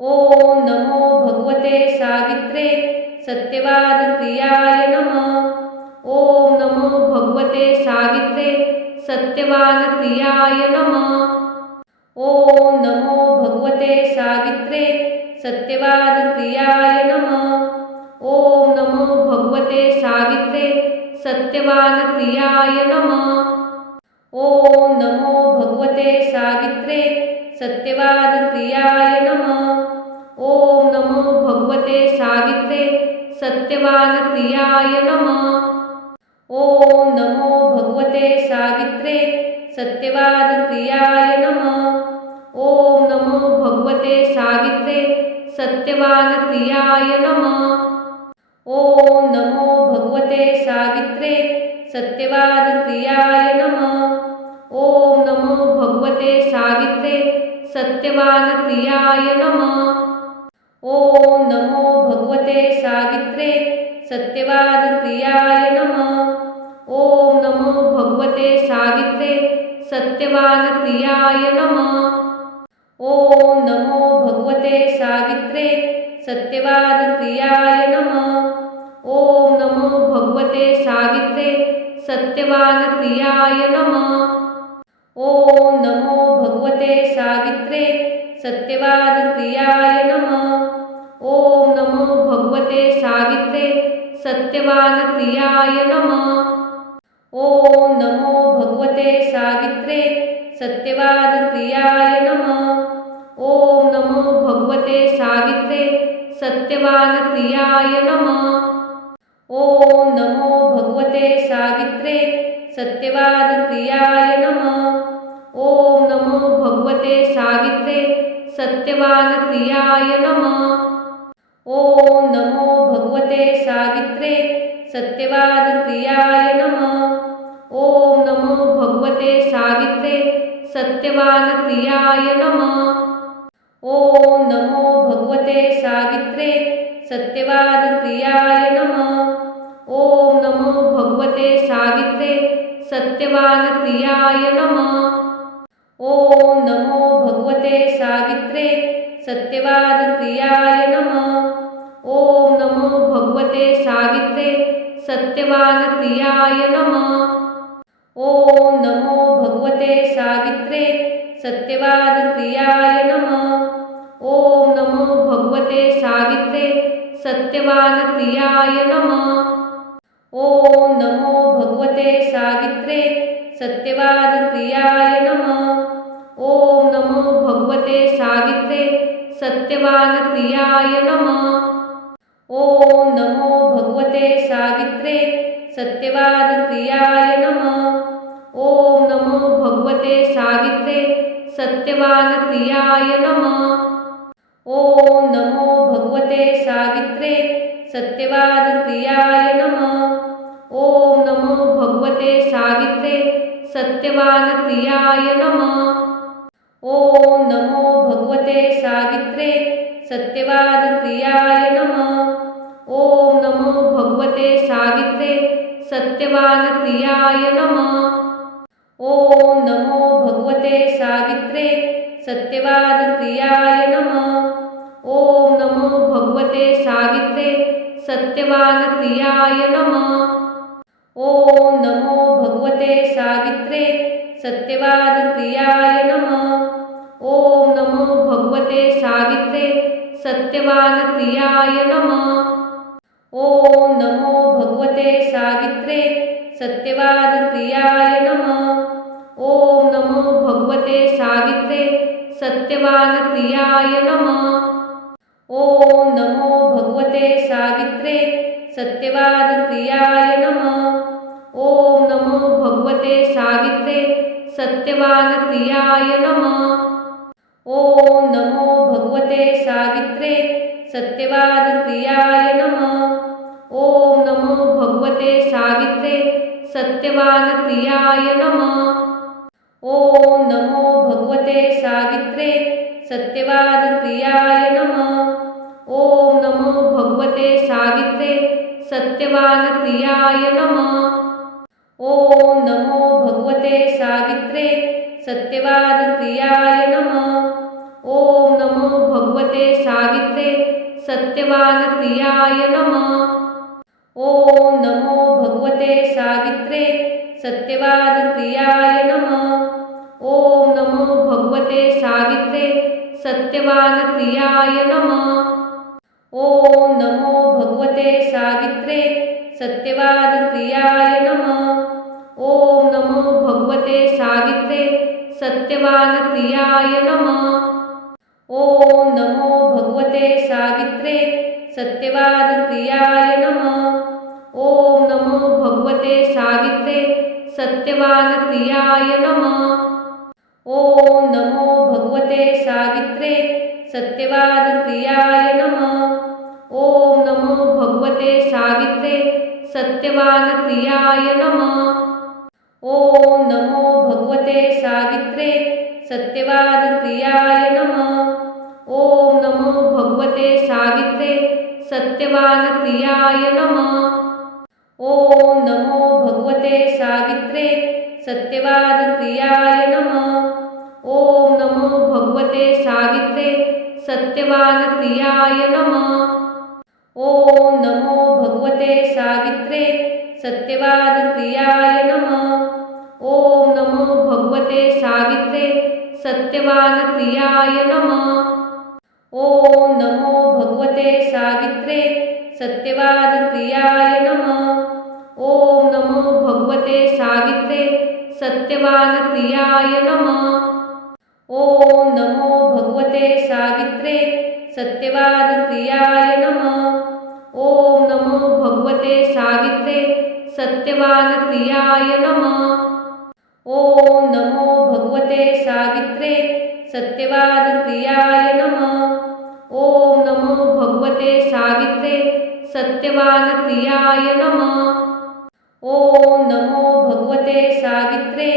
ओम नमो भगवते सावित्रे सत्यवान क्रियाय नमः। ओम नमो भगवते सावित्रे सत्यवान क्रियाय नमः। ओम नमो भगवते सावित्रे सत्यवान क्रियाय नमः। ओम नमो भगवते सावित्रे सत्यवान क्रियाय नमः। ओम नमो भगवते सावित्रे सत्यवान क्रियाय नमः। ओम नमो भगवते सावित्रे सत्यवान क्रियाय नमः। ओम नमो भगवते सावित्रे सत्यवान क्रियाय नमः। ओम नमो भगवते सावित्रे सत्यवान क्रियाय नमः। ओम नमो भगवते सावित्रे सत्यवान क्रियाय नमः। ओम नमो भगवते सावित्रे सत्यवान क्रियाय नमः। ओम नमो भगवते सावित्रे सत्यवान क्रियाय नमः। ओम नमो भगवते सावित्रे सत्यवान क्रियाय नमः। ओम नमो भगवते सावित्रे सत्यवान क्रियाय नमः। ओम नमो भगवते सावित्रे सत्यवान क्रियाय नमः। ओम नमो भगवते सावित्रे सत्यवान क्रियाय नमः। ओम नमो भगवते सावित्रे सत्यवान क्रियाय नमः। ओम नमो भगवते सावित्रे सत्यवान क्रियाय नमः। ओम नमो भगवते सावित्रे सत्यवान क्रियाय नमः। ओम नमो भगवते सावित्रे सत्यवान क्रियाय नमः। ओम नमो भगवते सावित्रे सत्यवान क्रियाय नमः। ओम नमो भगवते सावित्रे सत्यवान क्रियाय नमः। ओम नमो भगवते सावित्रे सत्यवान क्रियाय नमः। ओम नमो भगवते सावित्रे सत्यवान क्रियाय नमः। ओम नमो भगवते सावित्रे सत्यवान क्रियाय नमः। ओम नमो भगवते सावित्रे सत्यवान क्रियाय नमः। ओम नमो भगवते सावित्रे सत्यवान क्रियाय नमः। ओम नमो भगवते सावित्रे सत्यवान क्रियाय नमः। ओम नमो भगवते सावित्रे सत्यवान क्रियाय नमः। ओम नमो भगवते सावित्रे सत्यवान क्रियाय नमः। ओम नमो भगवते सावित्रे सत्यवान क्रियाय नमः। ओम नमो भगवते सावित्रे सत्यवान क्रियाय नमः। ओम नमो भगवते सावित्रे सत्यवान क्रियाय नमः। ओम नमो भगवते सावित्रे सत्यवान क्रियाय नमः। ओम नमो भगवते सावित्रे सत्यवान क्रियाय नमः। ओम नमो भगवते सावित्रे सत्यवान क्रियाय नमः। ओम नमो भगवते सावित्रे सत्यवान क्रियाय नमः। ओम नमो भगवते सावित्रे सत्यवान क्रियाय नमः। ओम नमो भगवते सावित्रे सत्यवान क्रियाय नमः। ओम नमो भगवते सावित्रे सत्यवान क्रियाय नमः। ओम नमो भगवते सावित्रे सत्यवान क्रियाय नमः। ओम नमो भगवते सावित्रे सत्यवान क्रियाय नमः। ओम नमो भगवते सावित्रे सत्यवान क्रियाय नमः। ओम नमो भगवते सावित्रे सत्यवान क्रियाय नमः। ओम नमो भगवते सावित्रे सत्यवान क्रियाय नमः। ओम नमो भगवते सावित्रे सत्यवान क्रियाय नमः। ओम नमो भगवते सावित्रे सत्यवान क्रियाय नमः। ओम नमो भगवते सावित्रे सत्यवान क्रियाय नमः। ओम नमो भगवते सावित्रे सत्यवान क्रियाय नमः। ओम नमो भगवते सावित्रे सत्यवान क्रियाय नमः। ओम नमो भगवते सावित्रे सत्यवान क्रियाय नमः। ओम नमो भगवते सावित्रे सत्यवान क्रियाय नमः। ओम नमो भगवते सावित्रे सत्यवान क्रियाय नमः। ओम नमो भगवते सावित्रे सत्यवान क्रियाय नमः। ओम नमो भगवते सावित्रे सत्यवान क्रियाय नमः। ओम नमो भगवते सावित्रे सत्यवान क्रियाय नमः। ओम नमो भगवते सावित्रे सत्यवान क्रियाय नमः। ओम नमो भगवते सावित्रे सत्यवान क्रियाय नमः। ओम नमो भगवते सावित्रे सत्यवान क्रियाय नमः। ओम नमो भगवते सावित्रे सत्यवान क्रियाय नमः। ओम नमो भगवते सावित्रे सत्यवान क्रियाय नमः। ओम नमो भगवते सावित्रे सत्यवान क्रियाय नमः। ओम नमो भगवते सावित्रे सत्यवान क्रियाय नमः। ओम नमो भगवते सावित्रे सत्यवान क्रियाय नमः। ओम नमो भगवते सावित्रे सत्यवान क्रियाय नमः। ओम नमो भगवते सावित्रे सत्यवान क्रियाय नमः। ओम नमो भगवते सावित्रे सत्यवान क्रियाय नमः। ओम नमो भगवते सावित्रे सत्यवान क्रियाय नमः। ओम नमो भगवते सावित्रे सत्यवान क्रियाय नमः। ओम नमो भगवते सावित्रे सावित्रे सत्यवान प्रियाय नमः। ओम नमो भगवते सावित्रे सत्यवान प्रियाय नमः। ओम नमो भगवते सावित्रे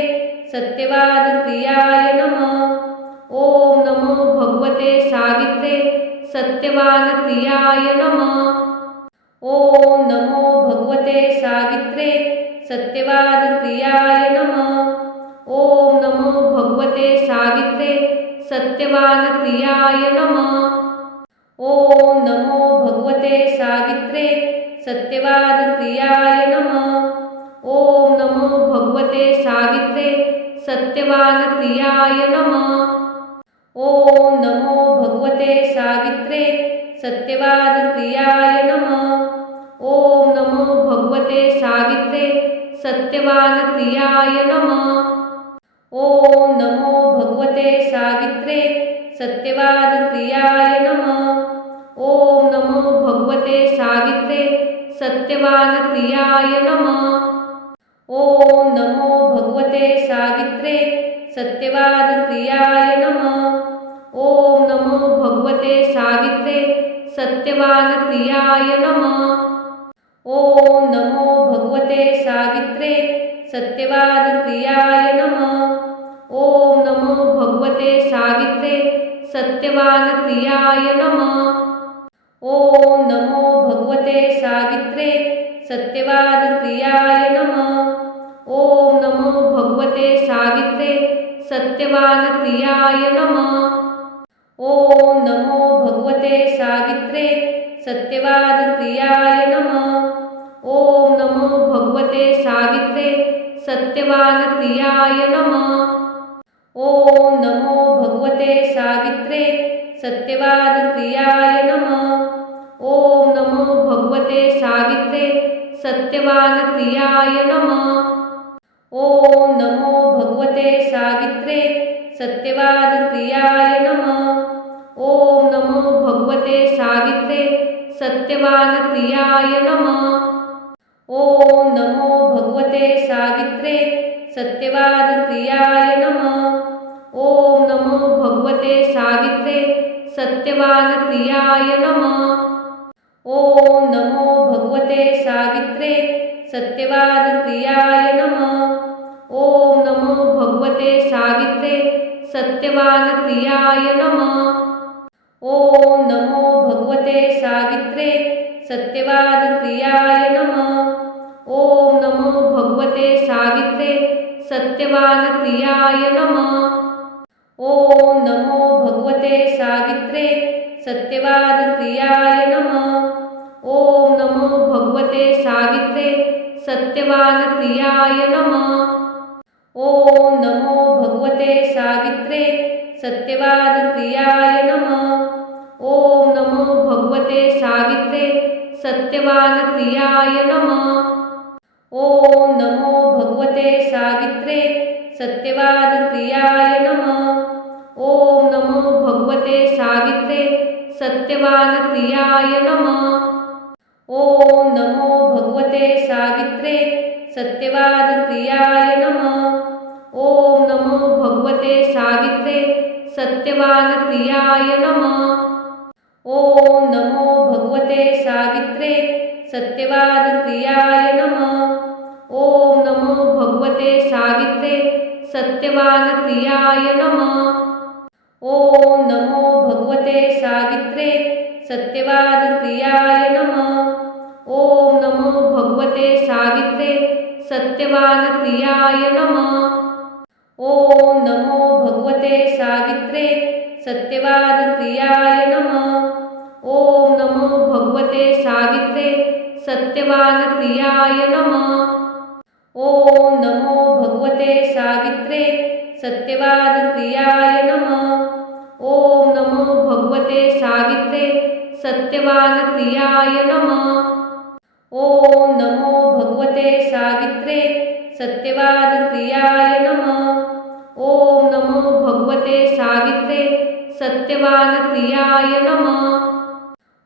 सत्यवान प्रियाय नमः। ओम नमो भगवते सावित्रे सत्यवान प्रियाय नमः। ओम नमो भगवते सावित्रे सत्यवान प्रियाय नमः। ओम नमो भगवते सावित्रे सत्यवान प्रियाय नमः। ओम नमो भगवते सावित्रे सत्यवान प्रियाय नमः। ओम नमो भगवते सावित्रे सत्यवान प्रियाय नमः। ओम नमो भगवते सावित्रे सत्यवान प्रियाय नमः। ओम नमो भगवते सावित्रे सत्यवान प्रियाय नमः। ओम नमो भगवते सावित्रे सत्यवान प्रियाय नमः। ओम नमो भगवते सावित्रे सत्यवान प्रियाय नमः। ओम नमो भगवते सावित्रे सत्यवान प्रियाय नमः। ओम नमो भगवते सावित्रे सत्यवान प्रियाय नमः। ओम नमो भगवते सावित्रे सत्यवान प्रियाय नमः। ओम नमो भगवते सावित्रे सत्यवान प्रियाय नमः। ओम नमो भगवते सावित्रे सत्यवान प्रियाय नमः। ओम नमो भगवते सावित्रे सत्यवान प्रियाय नमः। ओम नमो भगवते सावित्रे सत्यवान प्रियाय नमः। ओम नमो भगवते सावित्रे सत्यवान प्रियाय नमः। ओम नमो भगवते सावित्रे सत्यवान प्रियाय नमः। ओम नमो भगवते सावित्रे सत्यवान प्रियाय नमः। ओम नमो भगवते सावित्रे सत्यवान प्रियाय नमः। ओम नमो भगवते सावित्रे सत्यवान प्रियाय नमः। ओम नमो भगवते सावित्रे सत्यवान प्रियाय नमः। ओम नमो भगवते सावित्रे सत्यवान प्रियाय नमः। ओम नमो भगवते सावित्रे सत्यवान प्रियाय नमः। ओम नमो भगवते सावित्रे सत्यवान प्रियाय नमः। ओम नमो भगवते सावित्रे सत्यवान प्रियाय नमः। ओम नमो भगवते सावित्रे सत्यवान प्रियाय नमः। ओम नमो भगवते सावित्रे सत्यवान प्रियाय नमः। ओम नमो भगवते सावित्रे सत्यवान प्रियाय नमः। ओम नमो भगवते सावित्रे सत्यवान प्रियाय नमः। ओम नमो भगवते सावित्रे सत्यवान प्रियाय नमः। ओम नमो भगवते सावित्रे सत्यवान प्रियाय नमः। ओम नमो भगवते सावित्रे सत्यवान प्रियाय नमः। ओम नमो भगवते सावित्रे सत्यवान प्रियाय नमः। ओम नमो भगवते सावित्रे सत्यवान प्रियाय नमः। ओम नमो भगवते सावित्रे सत्यवान प्रियाय नमः। ओम नमो भगवते सावित्रे सत्यवान प्रियाय नमः। ओम नमो भगवते सावित्रे सत्यवान प्रियाय नमः। ओम नमो भगवते सावित्रे सत्यवान प्रियाय नमः। ओम नमो भगवते सावित्रे सत्यवान प्रियाय नमः। ओम नमो भगवते सावित्रे सत्यवान प्रियाय नमः। ओम नमो भगवते सावित्रे सत्यवान प्रियाय नमः। ओम नमो भगवते सावित्रे सत्यवान प्रियाय नमः। ओम नमो भगवते सावित्रे सत्यवान प्रियाय नमः। ओम नमो भगवते सावित्रे सत्यवान प्रियाय नमः।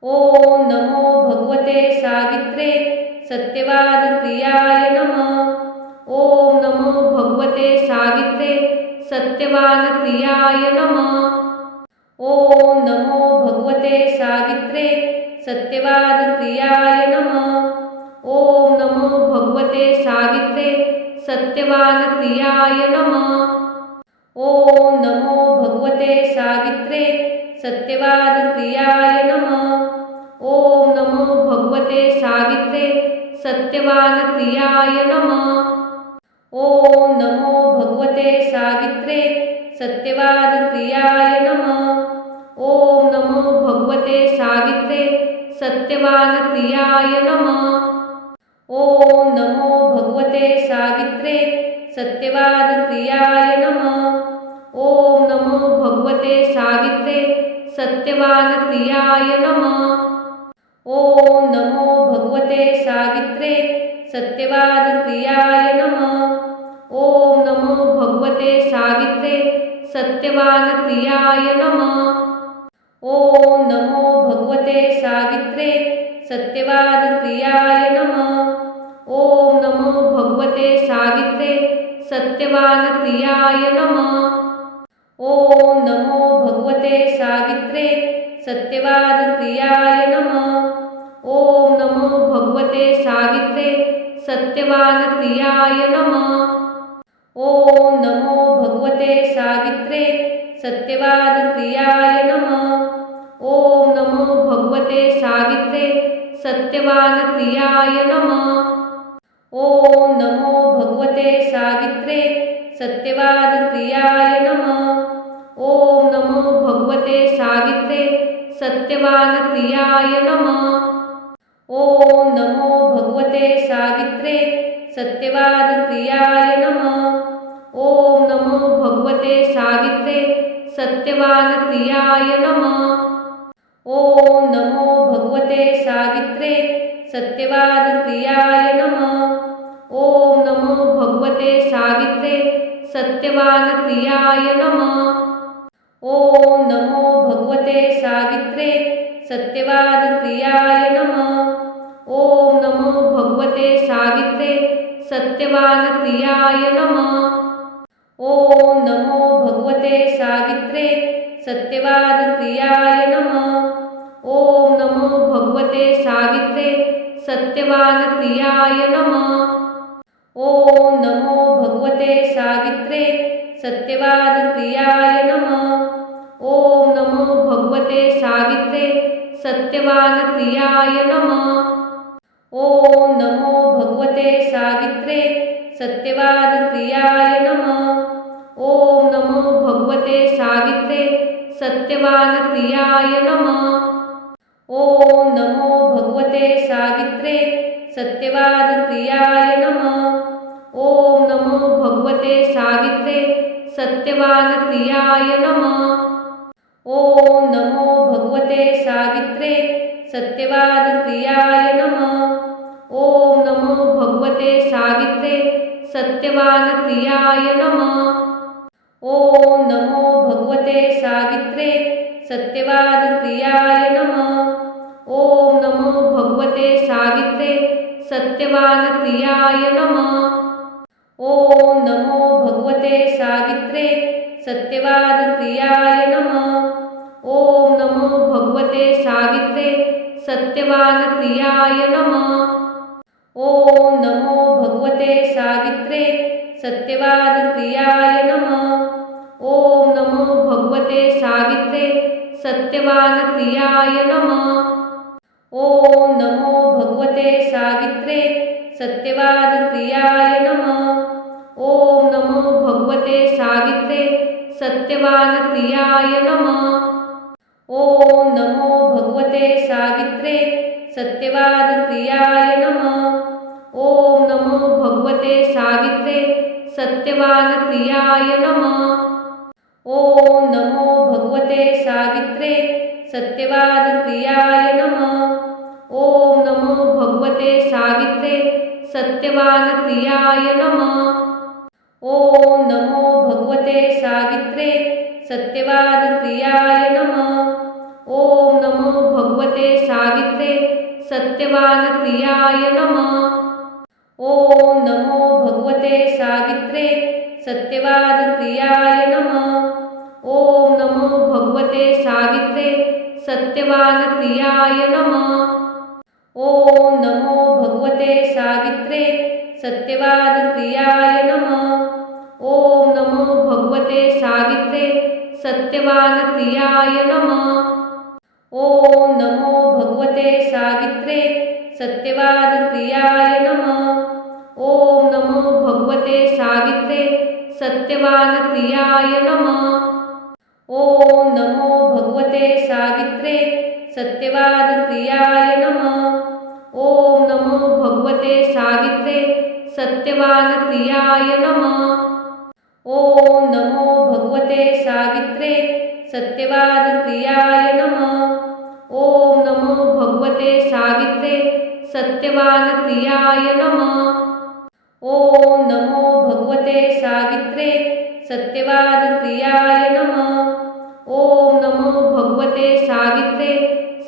ओम नमो भगवते सावित्रे सत्यवान प्रियाय नमः। ओम नमो भगवते सावित्रे सत्य सत्यवान प्रियाय नमः। ओम नमो भगवते सावित्रे सत्यवान प्रियाय नमः। ओम नमो भगवते सावित्रे सत्यवान प्रियाय नमः। ओम नमो भगवते सावित्रे सत्यवान प्रियाय नमः। ओम नमो भगवते सावित्रे सत्यवान प्रियाय नमः। ओम नमो भगवते सावित्रे सत्यवान प्रियाय नमः। ओम नमो भगवते सावित्रे सत्यवान प्रियाय नमः। ओम नमो भगवते सावित्रे सत्यवान प्रियाय नमः। ओम नमो भगवते सावित्रे सत्यवान प्रियाय नमः। ओम नमो भगवते सावित्रे सत्यवान प्रियाय नमः। ओम नमो भगवते सावित्रे सत्यवान प्रियाय नमः। ओम नमो भगवते सावित्रे सत्यवान प्रियाय नमः। ओम नमो भगवते सावित्रे सत्यवान प्रियाय नमः। ओम नमो भगवते सावित्रे सत्यवान प्रियाय नमः। ओम नमो भगवते सावित्रे सत्यवान प्रियाय नमः। ओम नमो भगवते सावित्रे सत्यवान प्रियाय नमः। ओम नमो भगवते सावित्रे सत्यवान प्रियाय नमः। ओम नमो भगवते सावित्रे सत्यवान प्रियाय नमः। ओम नमो भगवते सावित्रे सत्यवान प्रियाय नमः। ओम नमो भगवते सावित्रे सत्यवान प्रियाय नमः। ओम नमो भगवते सावित्रे सत्यवान प्रियाय नमः। ओम नमो भगवते सावित्रे सत्यवान प्रियाय नमः। ओम नमो भगवते सावित्रे सत्यवान प्रियाय नमः। ओम नमो भगवते सावित्रे सत्यवान प्रियाय नमः। ओम नमो भगवते सावित्रे सत्यवान प्रियाय नमः। ओम नमो भगवते सावित्रे सत्यवान प्रियाय नमः। ओम नमो भगवते सावित्रे सत्यवान प्रियाय नमः। ओम नमो भगवते सावित्रे सत्यवान प्रियाय नमः। ओम नमो भगवते सावित्रे सत्यवान प्रियाय नमः। ओम नमो भगवते सावित्रे सत्यवान प्रियाय नमः। ओम नमो भगवते सावित्रे सत्यवान प्रियाय नमः। ओम नमो भगवते सावित्रे सत्यवान प्रियाय नमः। ओम नमो भगवते सावित्रे सत्यवान प्रियाय नमः। ओम नमो भगवते सावित्रे सत्यवान प्रियाय नमः। ओम नमो भगवते सावित्रे सत्यवान प्रियाय नमः। ओम नमो भगवते सावित्रे सत्यवान प्रियाय नमः। ओम नमो भगवते सावित्रे सत्यवान प्रियाय नमः। ओम नमो भगवते सावित्रे सत्यवान प्रियाय नमः। ओम नमो भगवते सावित्रे सत्यवान प्रियाय नमः। ओम नमो भगवते सावित्रे सत्यवान प्रियाय नमः। ओम नमो भगवते सावित्रे सत्यवान प्रियाय नमः। ओम नमो भगवते सावित्रे सत्यवान प्रियाय नमः। ओम नमो भगवते सावित्रे सत्यवान प्रियाय नमः। ओम नमो भगवते सावित्रे सत्यवान प्रियाय नमः। ओम नमो भगवते सावित्रे सत्यवान प्रियाय नमः। ओम नमो भगवते सावित्रे सत्यवान प्रियाय नमः। ओम नमो भगवते सावित्रे सत्यवान प्रियाय नमः। ओम नमो भगवते सावित्रे सत्यवान प्रियाय नमः। ओम नमो भगवते सावित्रे सत्यवान प्रियाय नमः। ओम नमो भगवते सावित्रे सत्यवान क्रियाय नमः। ओम नमो भगवते सावित्रे सत्यवान क्रियाय नमः। ओम नमो भगवते सावित्रे सत्यवान क्रियाय नमः। ओम नमो भगवते सावित्रे सत्यवान क्रियाय नमः। ओम नमो भगवते सावित्रे सत्यवान क्रियाय नमः। ओम नमो भगवते सावित्रे सत्यवान क्रियाय नमः। ओम नमो भगवते सावित्रे सत्यवान क्रियाय नमः। ओम नमो भगवते सावित्रे सत्यवान क्रियाय नमः। ओम नमो भगवते सावित्रे सत्यवान क्रियाय नमः। ओम नमो भगवते सावित्रे सत्यवान क्रियाय नमः। ओम नमो भगवते सावित्रे सत्यवान क्रियाय नमः। ओम नमो भगवते सावित्रे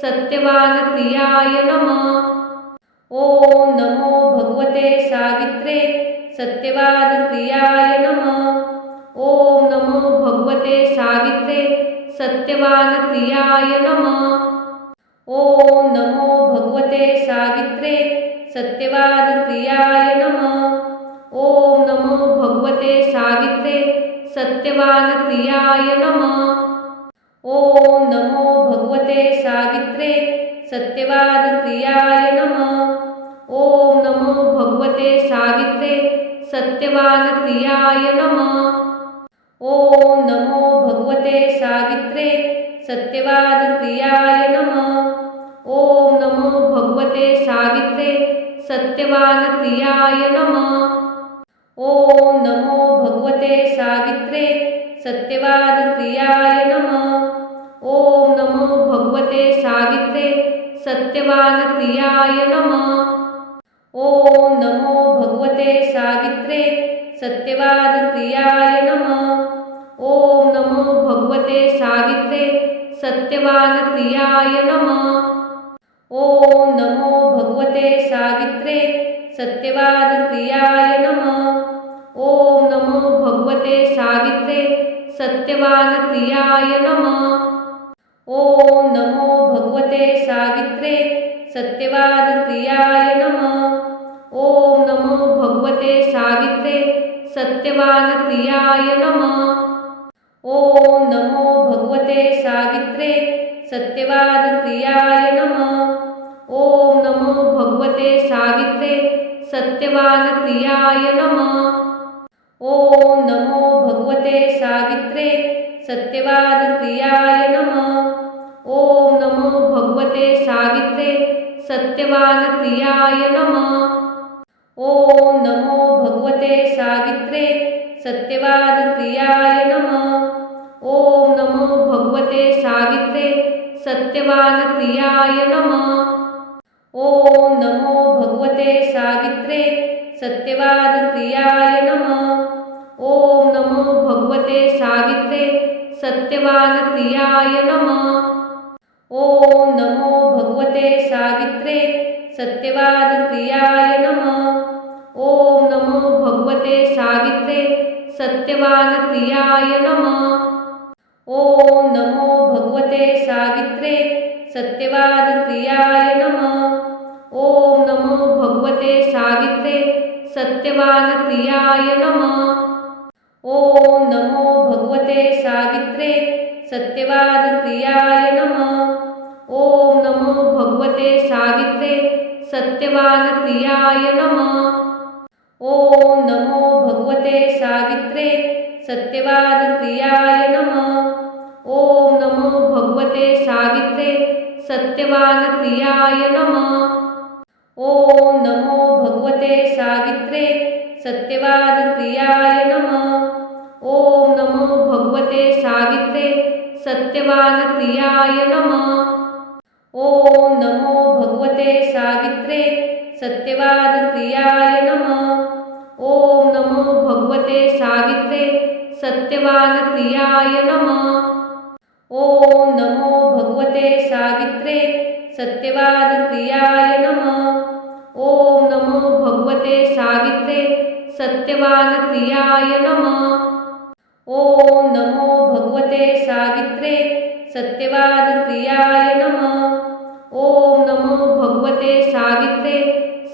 सत्यवान क्रियाय नमः। ओम नमो भगवते सावित्रे सत्यवान क्रियाय नमः। ओम नमो भगवते सावित्रे सत्यवान क्रियाय नमः। ओम नमो भगवते सावित्रे सत्यवान क्रियाय नमः। ओम नमो भगवते सावित्रे सत्यवान क्रियाय नमः। ओम नमो भगवते सावित्रे सत्यवान क्रियाय नमः। ओम नमो भगवते सावित्रे सत्यवान क्रियाय नमः। ओम नमो भगवते सावित्रे सत्यवान क्रियाय नमः। ओम नमो भगवते सावित्रे सत्यवान क्रियाय नमः। ओम नमो भगवते सावित्रे सत्यवान क्रियाय नमः। ओम नमो भगवते सावित्रे सत्यवान क्रियाय नमः। ओम नमो भगवते सावित्रे सत्यवान क्रियाय नमः। ओम नमो भगवते सावित्रे सत्यवान क्रियाय नमः। ओम नमो भगवते सावित्रे सत्यवान क्रियाय नमः। ओम नमो भगवते सावित्रे सत्यवान क्रियाय नमः। ओम नमो भगवते सावित्रे सत्यवान क्रियाय नमः। ओम नमो भगवते सावित्रे सत्यवान क्रियाय नमः। ओम नमो भगवते सावित्रे सत्यवान क्रियाय नमः। ओम नमो भगवते सावित्रे सत्यवान क्रियाय नमः। ओम नमो भगवते सावित्रे सत्यवान क्रियाय नमः। ओम नमो भगवते सावित्रे सत्यवान क्रियाय नमः। ओम नमो भगवते सावित्रे सत्यवान क्रियाय नमः। ओम नमो भगवते सावित्रे सत्यवान क्रियाय नमः। ओम नमो भगवते सावित्रे सत्यवान क्रियाय नमः। ओम नमो भगवते सावित्रे सत्यवान क्रियाय नमः। ओम नमो भगवते सावित्रे सत्यवान क्रियाय नमः। ओम नमो भगवते सावित्रे सत्यवान क्रियाय नमः। ओम नमो भगवते सावित्रे सत्यवान क्रियाय नमः। ओम नमो भगवते सावित्रे सत्यवान क्रियाय नमः। ओम नमो भगवते सावित्रे सत्यवान क्रियाय नमः। ओम नमो भगवते सावित्रे सत्यवान क्रियाय नमः। ओम नमो भगवते सावित्रे सत्यवान क्रियाय नमः। ओम नमो भगवते सावित्रे सत्यवान क्रियाय नमः। ओम नमो भगवते सावित्रे सत्यवान क्रियाय नमः। ओम नमो भगवते सावित्रे सत्यवान क्रियाय नमः। ओम नमो भगवते सावित्रे सत्यवान क्रियाय नमः। ओम नमो भगवते सावित्रे सत्यवान क्रियाय नमः। ओम नमो भगवते सावित्रे सत्यवान क्रियाय नमः। ओम नमो भगवते सावित्रे सत्य सत्यवान प्रियाय नमः। ओम नमो भगवते सावित्रे सत्यवान प्रियाय नमः। ओम नमो भगवते सावित्रे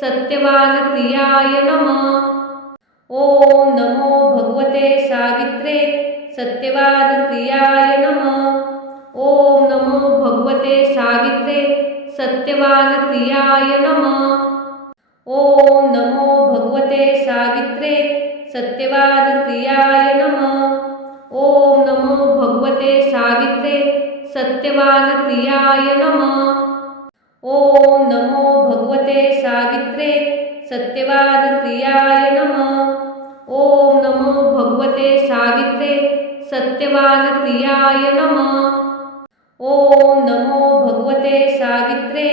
सत्यवान प्रियाय नमः। ओम नमो भगवते सावित्रे सत्यवान प्रियाय नमः। ओम नमो भगवते सावित्रे सत्यवान प्रियाय नमः। ओम नमो भगवते सावित्रे सत्यवान प्रियाय नमः। ओम नमो भगवते सावित्रे सत्यवान प्रियाय नमः। ओम नमो भगवते सावित्रे सत्यवान प्रियाय नमः। ओम नमो भगवते सावित्रे सत्यवान प्रियाय नमः। ओम नमो भगवते सावित्रे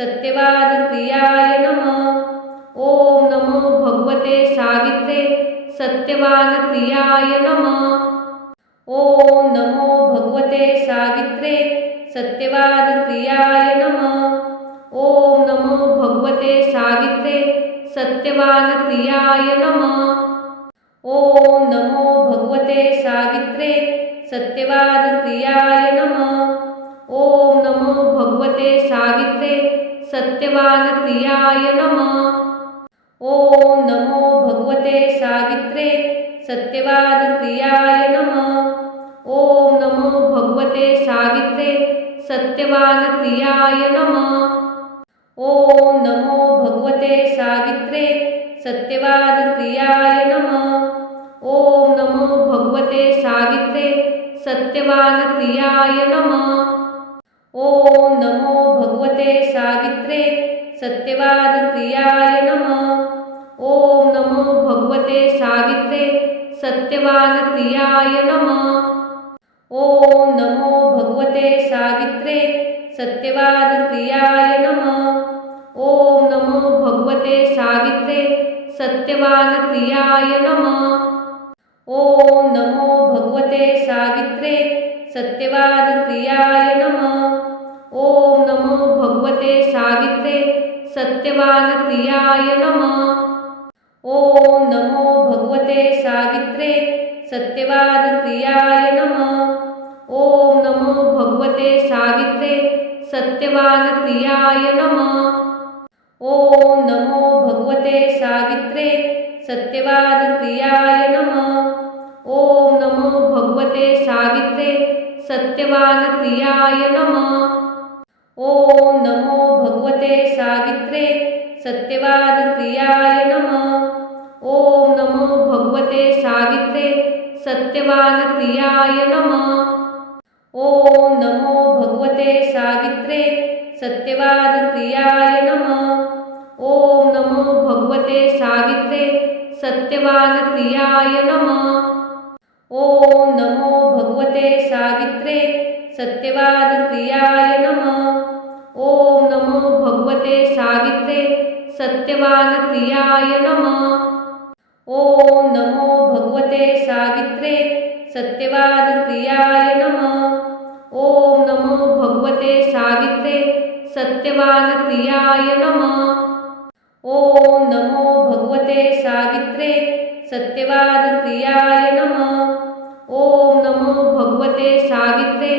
सत्यवान प्रियाय नमः। ओम नमो भगवते सावित्रे सत्यवान प्रियाय नमः। ओम नमो भगवते सावित्रे सत्यवान प्रियाय नमः। ओम नमो भगवते सावित्रे सत्यवान प्रियाय नमः। ओम नमो भगवते सावित्रे सत्यवान प्रियाय नमः। ओम नमो भगवते सावित्रे सत्यवान प्रियाय नमः। ओम नमो भगवते सावित्रे सत्यवान प्रियाय नमः। ओम नमो भगवते सावित्रे सत्यवान प्रियाय नमः। ओम नमो भगवते सावित्रे सत्यवान प्रियाय नमः। ओम नमो भगवते सावित्रे सत्यवान प्रियाय नमः। ओम नमो भगवते सावित्रे सत्यवान प्रियाय नमः। ओम नमो भगवते सावित्रे सत्यवान प्रियाय नमः। ओम नमो भगवते सावित्रे सत्यवान प्रियाय नमः। ओम नमो भगवते सावित्रे सत्यवान प्रियाय नमः। ओम नमो भगवते सावित्रे सत्यवान प्रियाय नमः। ओम नमो भगवते सावित्रे सत्यवान प्रियाय नमः। ओम नमो भगवते सावित्रे सत्यवान प्रियाय नमः। ओम नमो भगवते सावित्रे सत्यवान प्रियाय नमः। ओम नमो भगवते सावित्रे सत्यवान प्रियाय नमः। ओम नमो भगवते सावित्रे सत्यवान प्रियाय नमः। ओम नमो भगवते सावित्रे सत्यवान प्रियाय नमः। ओम नमो भगवते सावित्रे सत्यवान प्रियाय नमः। ओम नमो भगवते सावित्रे सत्यवान प्रियाय नमः। ओम नमो भगवते सावित्रे सत्यवान प्रियाय नमः। ओम नमो भगवते सावित्रे सत्यवान प्रियाय नमः। ओम नमो भगवते सावित्रे सत्यवान प्रियाय नमः। ओम नमो भगवते सावित्रे सत्यवान प्रियाय नमः। ओम नमो भगवते सावित्रे सत्यवान प्रियाय नमः। ओम नमो भगवते सावित्रे सत्यवान प्रियाय नमः। ओम नमो भगवते सावित्रे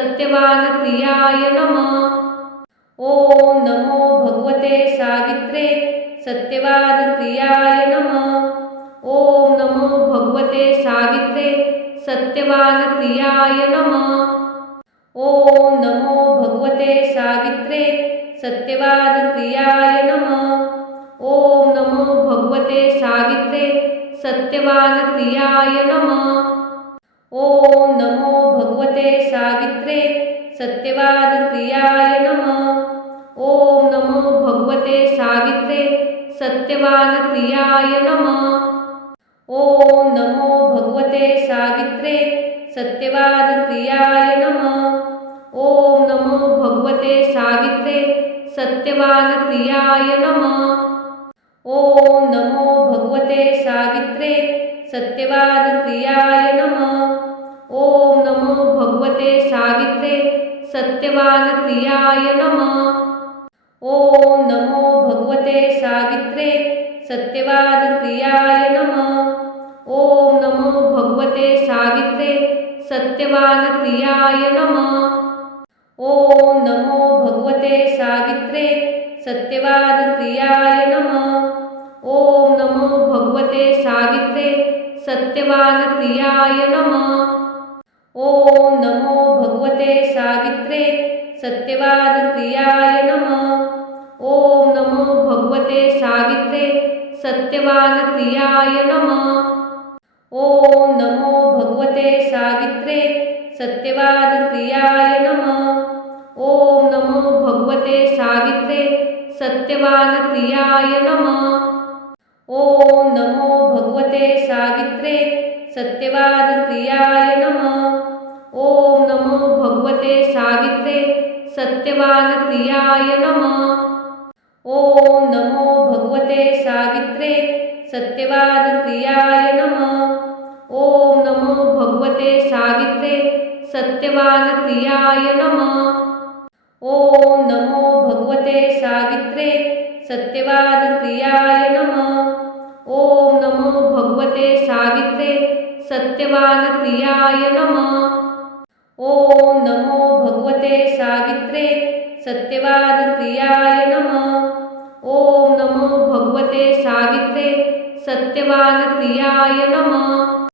सत्यवान प्रियाय नमः। ओम नमो भगवते सावित्रे सत्यवान प्रियाय नमः। ओम नमो भगवते सावित्रे सत्यवान प्रियाय नमः। ओम नमो भगवते सावित्रे सत्यवान प्रियाय नमः। ओम नमो भगवते सावित्रे सत्यवान प्रियाय नमः। ओम नमो भगवते सावित्रे सत्यवान प्रियाय नमः। ओम नमो भगवते सावित्रे सत्यवान प्रियाय नमः। ओम नमो भगवते सावित्रे सत्यवान प्रियाय नमः। ओम नमो भगवते सावित्रे सत्यवान प्रियाय नमः। ओम नमो भगवते सावित्रे सत्यवान प्रियाय नमः। ओम नमो भगवते सावित्रे सत्यवान प्रियाय नमः। ओम नमो भगवते सावित्रे सत्यवान क्रियाय नमः. ओम नमो भगवते सावित्रे सत्यवान क्रियाय नमः. ओम नमो भगवते सावित्रे सत्यवान क्रियाय नमः. ओम नमो भगवते सावित्रे सत्यवान क्रियाय नमः. ओम नमो भगवते सावित्रे सत्यवान क्रियाय नमः. ओम नमो भगवते सावित्रे सत्यवान क्रियाय नमः. ओम नमो भगवते सावित्रे सत्यवान क्रियाय नमः. ओम नमो भगवते सावित्रे सत्यवान क्रियाय नमः. ओम नमो भगवते सावित्रे सत्यवान क्रियाय नमः. ओम नमो भगवते सावित्रे सत्यवान क्रियाय नमः. ओम नमो भगवते सावित्रे सत्यवान क्रियाय नमः. ओम नमो भगवते सावित्रे सत्यवान क्रियाय नमः. ओम नमो भगवते सावित्रे सत्यवान क्रियाय नमः. ओम नमो भगवते सावित्रे सत्यवान क्रियाय नमः. ओम नमो भगवते सावित्रे सत्यवान क्रियाय नमः. ओम नमो भगवते सावित्रे सत्यवान क्रियाय नमः.